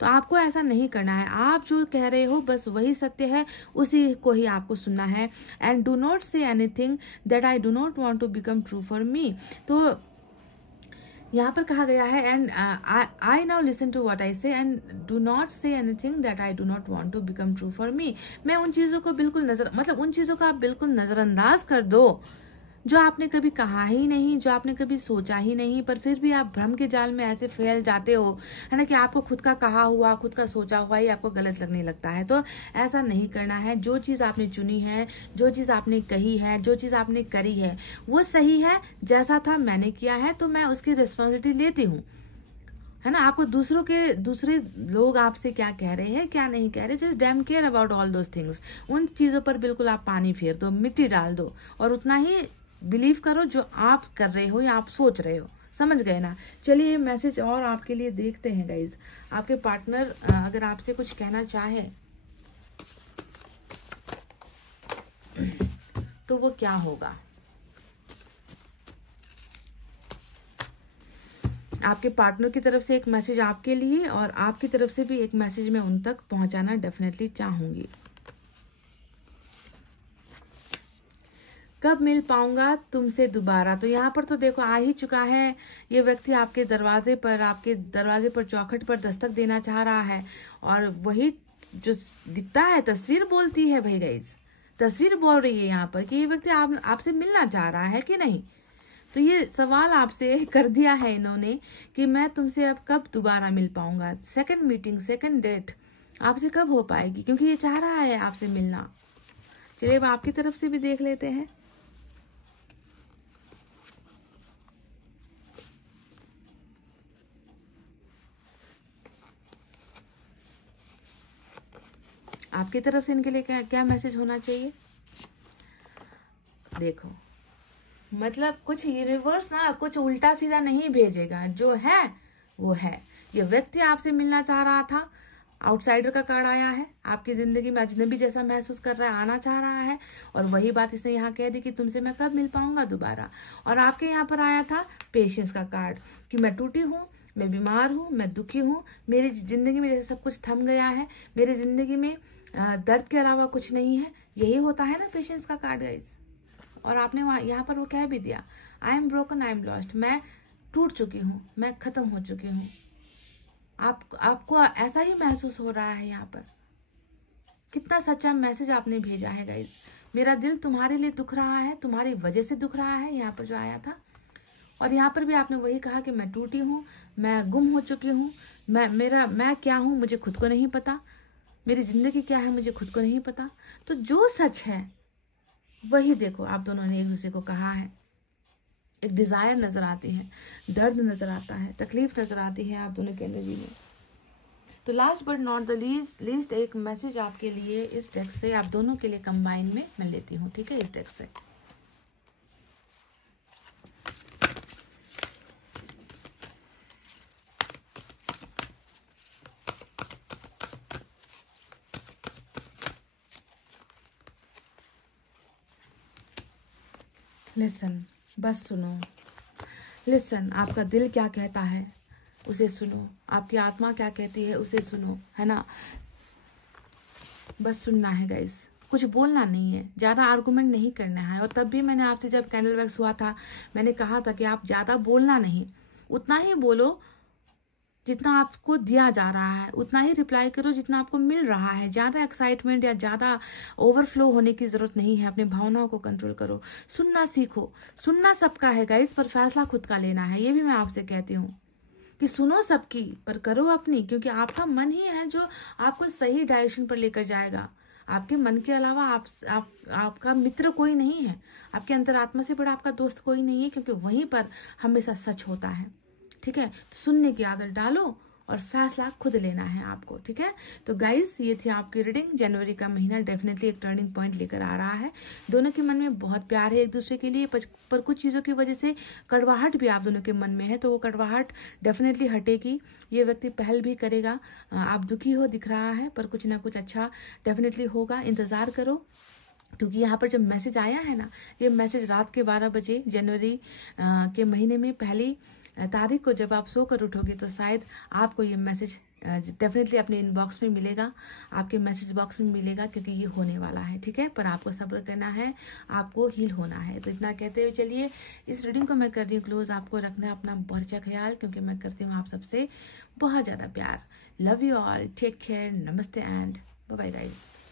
तो आपको ऐसा नहीं करना है। आप जो कह रहे हो बस वही सत्य है, उसी को ही आपको सुनना है। And do not say anything that I do not want to become true for me. तो यहाँ पर कहा गया है and I now listen to what I say and do not say anything that I do not want to become true for me. मैं उन चीजों को बिल्कुल उन चीजों का आप बिल्कुल नजरअंदाज कर दो जो आपने कभी कहा ही नहीं, जो आपने कभी सोचा ही नहीं, पर फिर भी आप भ्रम के जाल में ऐसे फैल जाते हो, है ना, कि आपको खुद का कहा हुआ, खुद का सोचा हुआ ही आपको गलत लगने लगता है। तो ऐसा नहीं करना है। जो चीज आपने चुनी है, जो चीज आपने कही है, जो चीज आपने करी है वो सही है। जैसा था मैंने किया है तो मैं उसकी रिस्पॉन्सिबिलिटी लेती हूँ, है ना। आपको दूसरे लोग आपसे क्या कह रहे हैं, क्या नहीं कह रहे, just dam care about all those things. उन चीजों पर बिल्कुल आप पानी फेर दो, मिट्टी डाल दो और उतना ही बिलीव करो जो आप कर रहे हो या आप सोच रहे हो। समझ गए ना। चलिए मैसेज और आपके लिए देखते हैं गाइज। आपके पार्टनर अगर आपसे कुछ कहना चाहे तो वो क्या होगा। आपके पार्टनर की तरफ से एक मैसेज आपके लिए और आपकी तरफ से भी एक मैसेज मैं उन तक पहुंचाना डेफिनेटली चाहूंगी। कब मिल पाऊंगा तुमसे दोबारा। तो यहाँ पर तो देखो आ ही चुका है। ये व्यक्ति आपके दरवाजे पर चौखट पर दस्तक देना चाह रहा है और वही जो दिखता है तस्वीर बोलती है भाई गाइस। तस्वीर बोल रही है यहाँ पर कि ये व्यक्ति आपसे मिलना चाह रहा है कि नहीं। तो ये सवाल आपसे कर दिया है इन्होंने कि मैं तुमसे अब कब दोबारा मिल पाऊंगा। सेकंड मीटिंग, सेकंड डेट आपसे कब हो पाएगी, क्योंकि ये चाह रहा है आपसे मिलना। चलिए अब आपकी तरफ से भी देख लेते हैं। आपकी तरफ से इनके लिए क्या मैसेज होना चाहिए। देखो मतलब कुछ यूनिवर्स ना कुछ उल्टा सीधा नहीं भेजेगा, जो है वो है। ये व्यक्ति आपसे मिलना चाह रहा था, आउटसाइडर का कार्ड आया है, आपकी जिंदगी में अजनबी जैसा महसूस कर रहा है, आना चाह रहा है, और वही बात इसने यहाँ कह दी कि तुमसे मैं कब मिल पाऊंगा दोबारा। और आपके यहाँ पर आया था पेशेंस का कार्ड कि मैं टूटी हूँ, मैं बीमार हूँ, मैं दुखी हूँ, मेरी जिंदगी में जैसे सब कुछ थम गया है, मेरी जिंदगी में दर्द के अलावा कुछ नहीं है। यही होता है ना पेशेंस का कार्ड गाइस। और आपने वहाँ यहाँ पर वो कह भी दिया, I am broken, I am lost, मैं टूट चुकी हूँ, मैं खत्म हो चुकी हूँ। आपको ऐसा ही महसूस हो रहा है यहाँ पर। कितना सच्चा मैसेज आपने भेजा है गाइज। मेरा दिल तुम्हारे लिए दुख रहा है, तुम्हारी वजह से दुख रहा है, यहाँ पर जो आया था। और यहाँ पर भी आपने वही कहा कि मैं टूटी हूँ, मैं गुम हो चुकी हूँ, मैं क्या हूँ मुझे खुद को नहीं पता, मेरी जिंदगी क्या है मुझे खुद को नहीं पता। तो जो सच है वही देखो आप दोनों ने एक दूसरे को कहा है। एक डिजायर नजर आती है, दर्द नजर आता है, तकलीफ नजर आती है आप दोनों की एनर्जी में। तो last but not the least एक मैसेज आपके लिए इस डेक से, आप दोनों के लिए कंबाइन में मैं लेती हूँ, ठीक है, इस डेक से। लिसन, बस सुनो। लिसन, आपका दिल क्या कहता है उसे सुनो, आपकी आत्मा क्या कहती है उसे सुनो, है ना। बस सुनना है गाइस, कुछ बोलना नहीं है, ज़्यादा आर्गुमेंट नहीं करना है। और तब भी मैंने आपसे जब कैंडल वैक्स हुआ था मैंने कहा था कि आप ज़्यादा बोलना नहीं, उतना ही बोलो जितना आपको दिया जा रहा है, उतना ही रिप्लाई करो जितना आपको मिल रहा है। ज़्यादा एक्साइटमेंट या ज़्यादा ओवरफ्लो होने की ज़रूरत नहीं है। अपने भावनाओं को कंट्रोल करो, सुनना सीखो। सुनना सबका है गाइस, पर फैसला खुद का लेना है। ये भी मैं आपसे कहती हूँ कि सुनो सबकी पर करो अपनी, क्योंकि आपका मन ही है जो आपको सही डायरेक्शन पर लेकर जाएगा। आपके मन के अलावा आपका मित्र कोई नहीं है, आपके अंतरात्मा से बड़ा आपका दोस्त कोई नहीं है, क्योंकि वहीं पर हमेशा सच होता है, ठीक है। तो सुनने की आदत डालो और फैसला खुद लेना है आपको, ठीक है। तो गाइस ये थी आपकी रीडिंग। जनवरी का महीना डेफिनेटली एक टर्निंग पॉइंट लेकर आ रहा है। दोनों के मन में बहुत प्यार है एक दूसरे के लिए, पर कुछ चीज़ों की वजह से कड़वाहट भी आप दोनों के मन में है, तो वो कड़वाहट डेफिनेटली हटेगी। ये व्यक्ति पहल भी करेगा। आप दुखी हो दिख रहा है, पर कुछ ना कुछ अच्छा डेफिनेटली होगा, इंतज़ार करो। क्योंकि यहाँ पर जब मैसेज आया है ना, ये मैसेज रात के 12 बजे जनवरी के महीने में पहली तारीख को जब आप सोकर उठोगे तो शायद आपको ये मैसेज डेफिनेटली अपने इनबॉक्स में मिलेगा, आपके मैसेज बॉक्स में मिलेगा, क्योंकि ये होने वाला है, ठीक है। पर आपको सब्र करना है, आपको हील होना है। तो इतना कहते हुए चलिए इस रीडिंग को मैं कर रही हूँ क्लोज। आपको रखना है अपना बहुत अच्छा ख्याल, क्योंकि मैं करती हूँ आप सबसे बहुत ज़्यादा प्यार। Love you all, take care, नमस्ते एंड बाय बाय गाइस।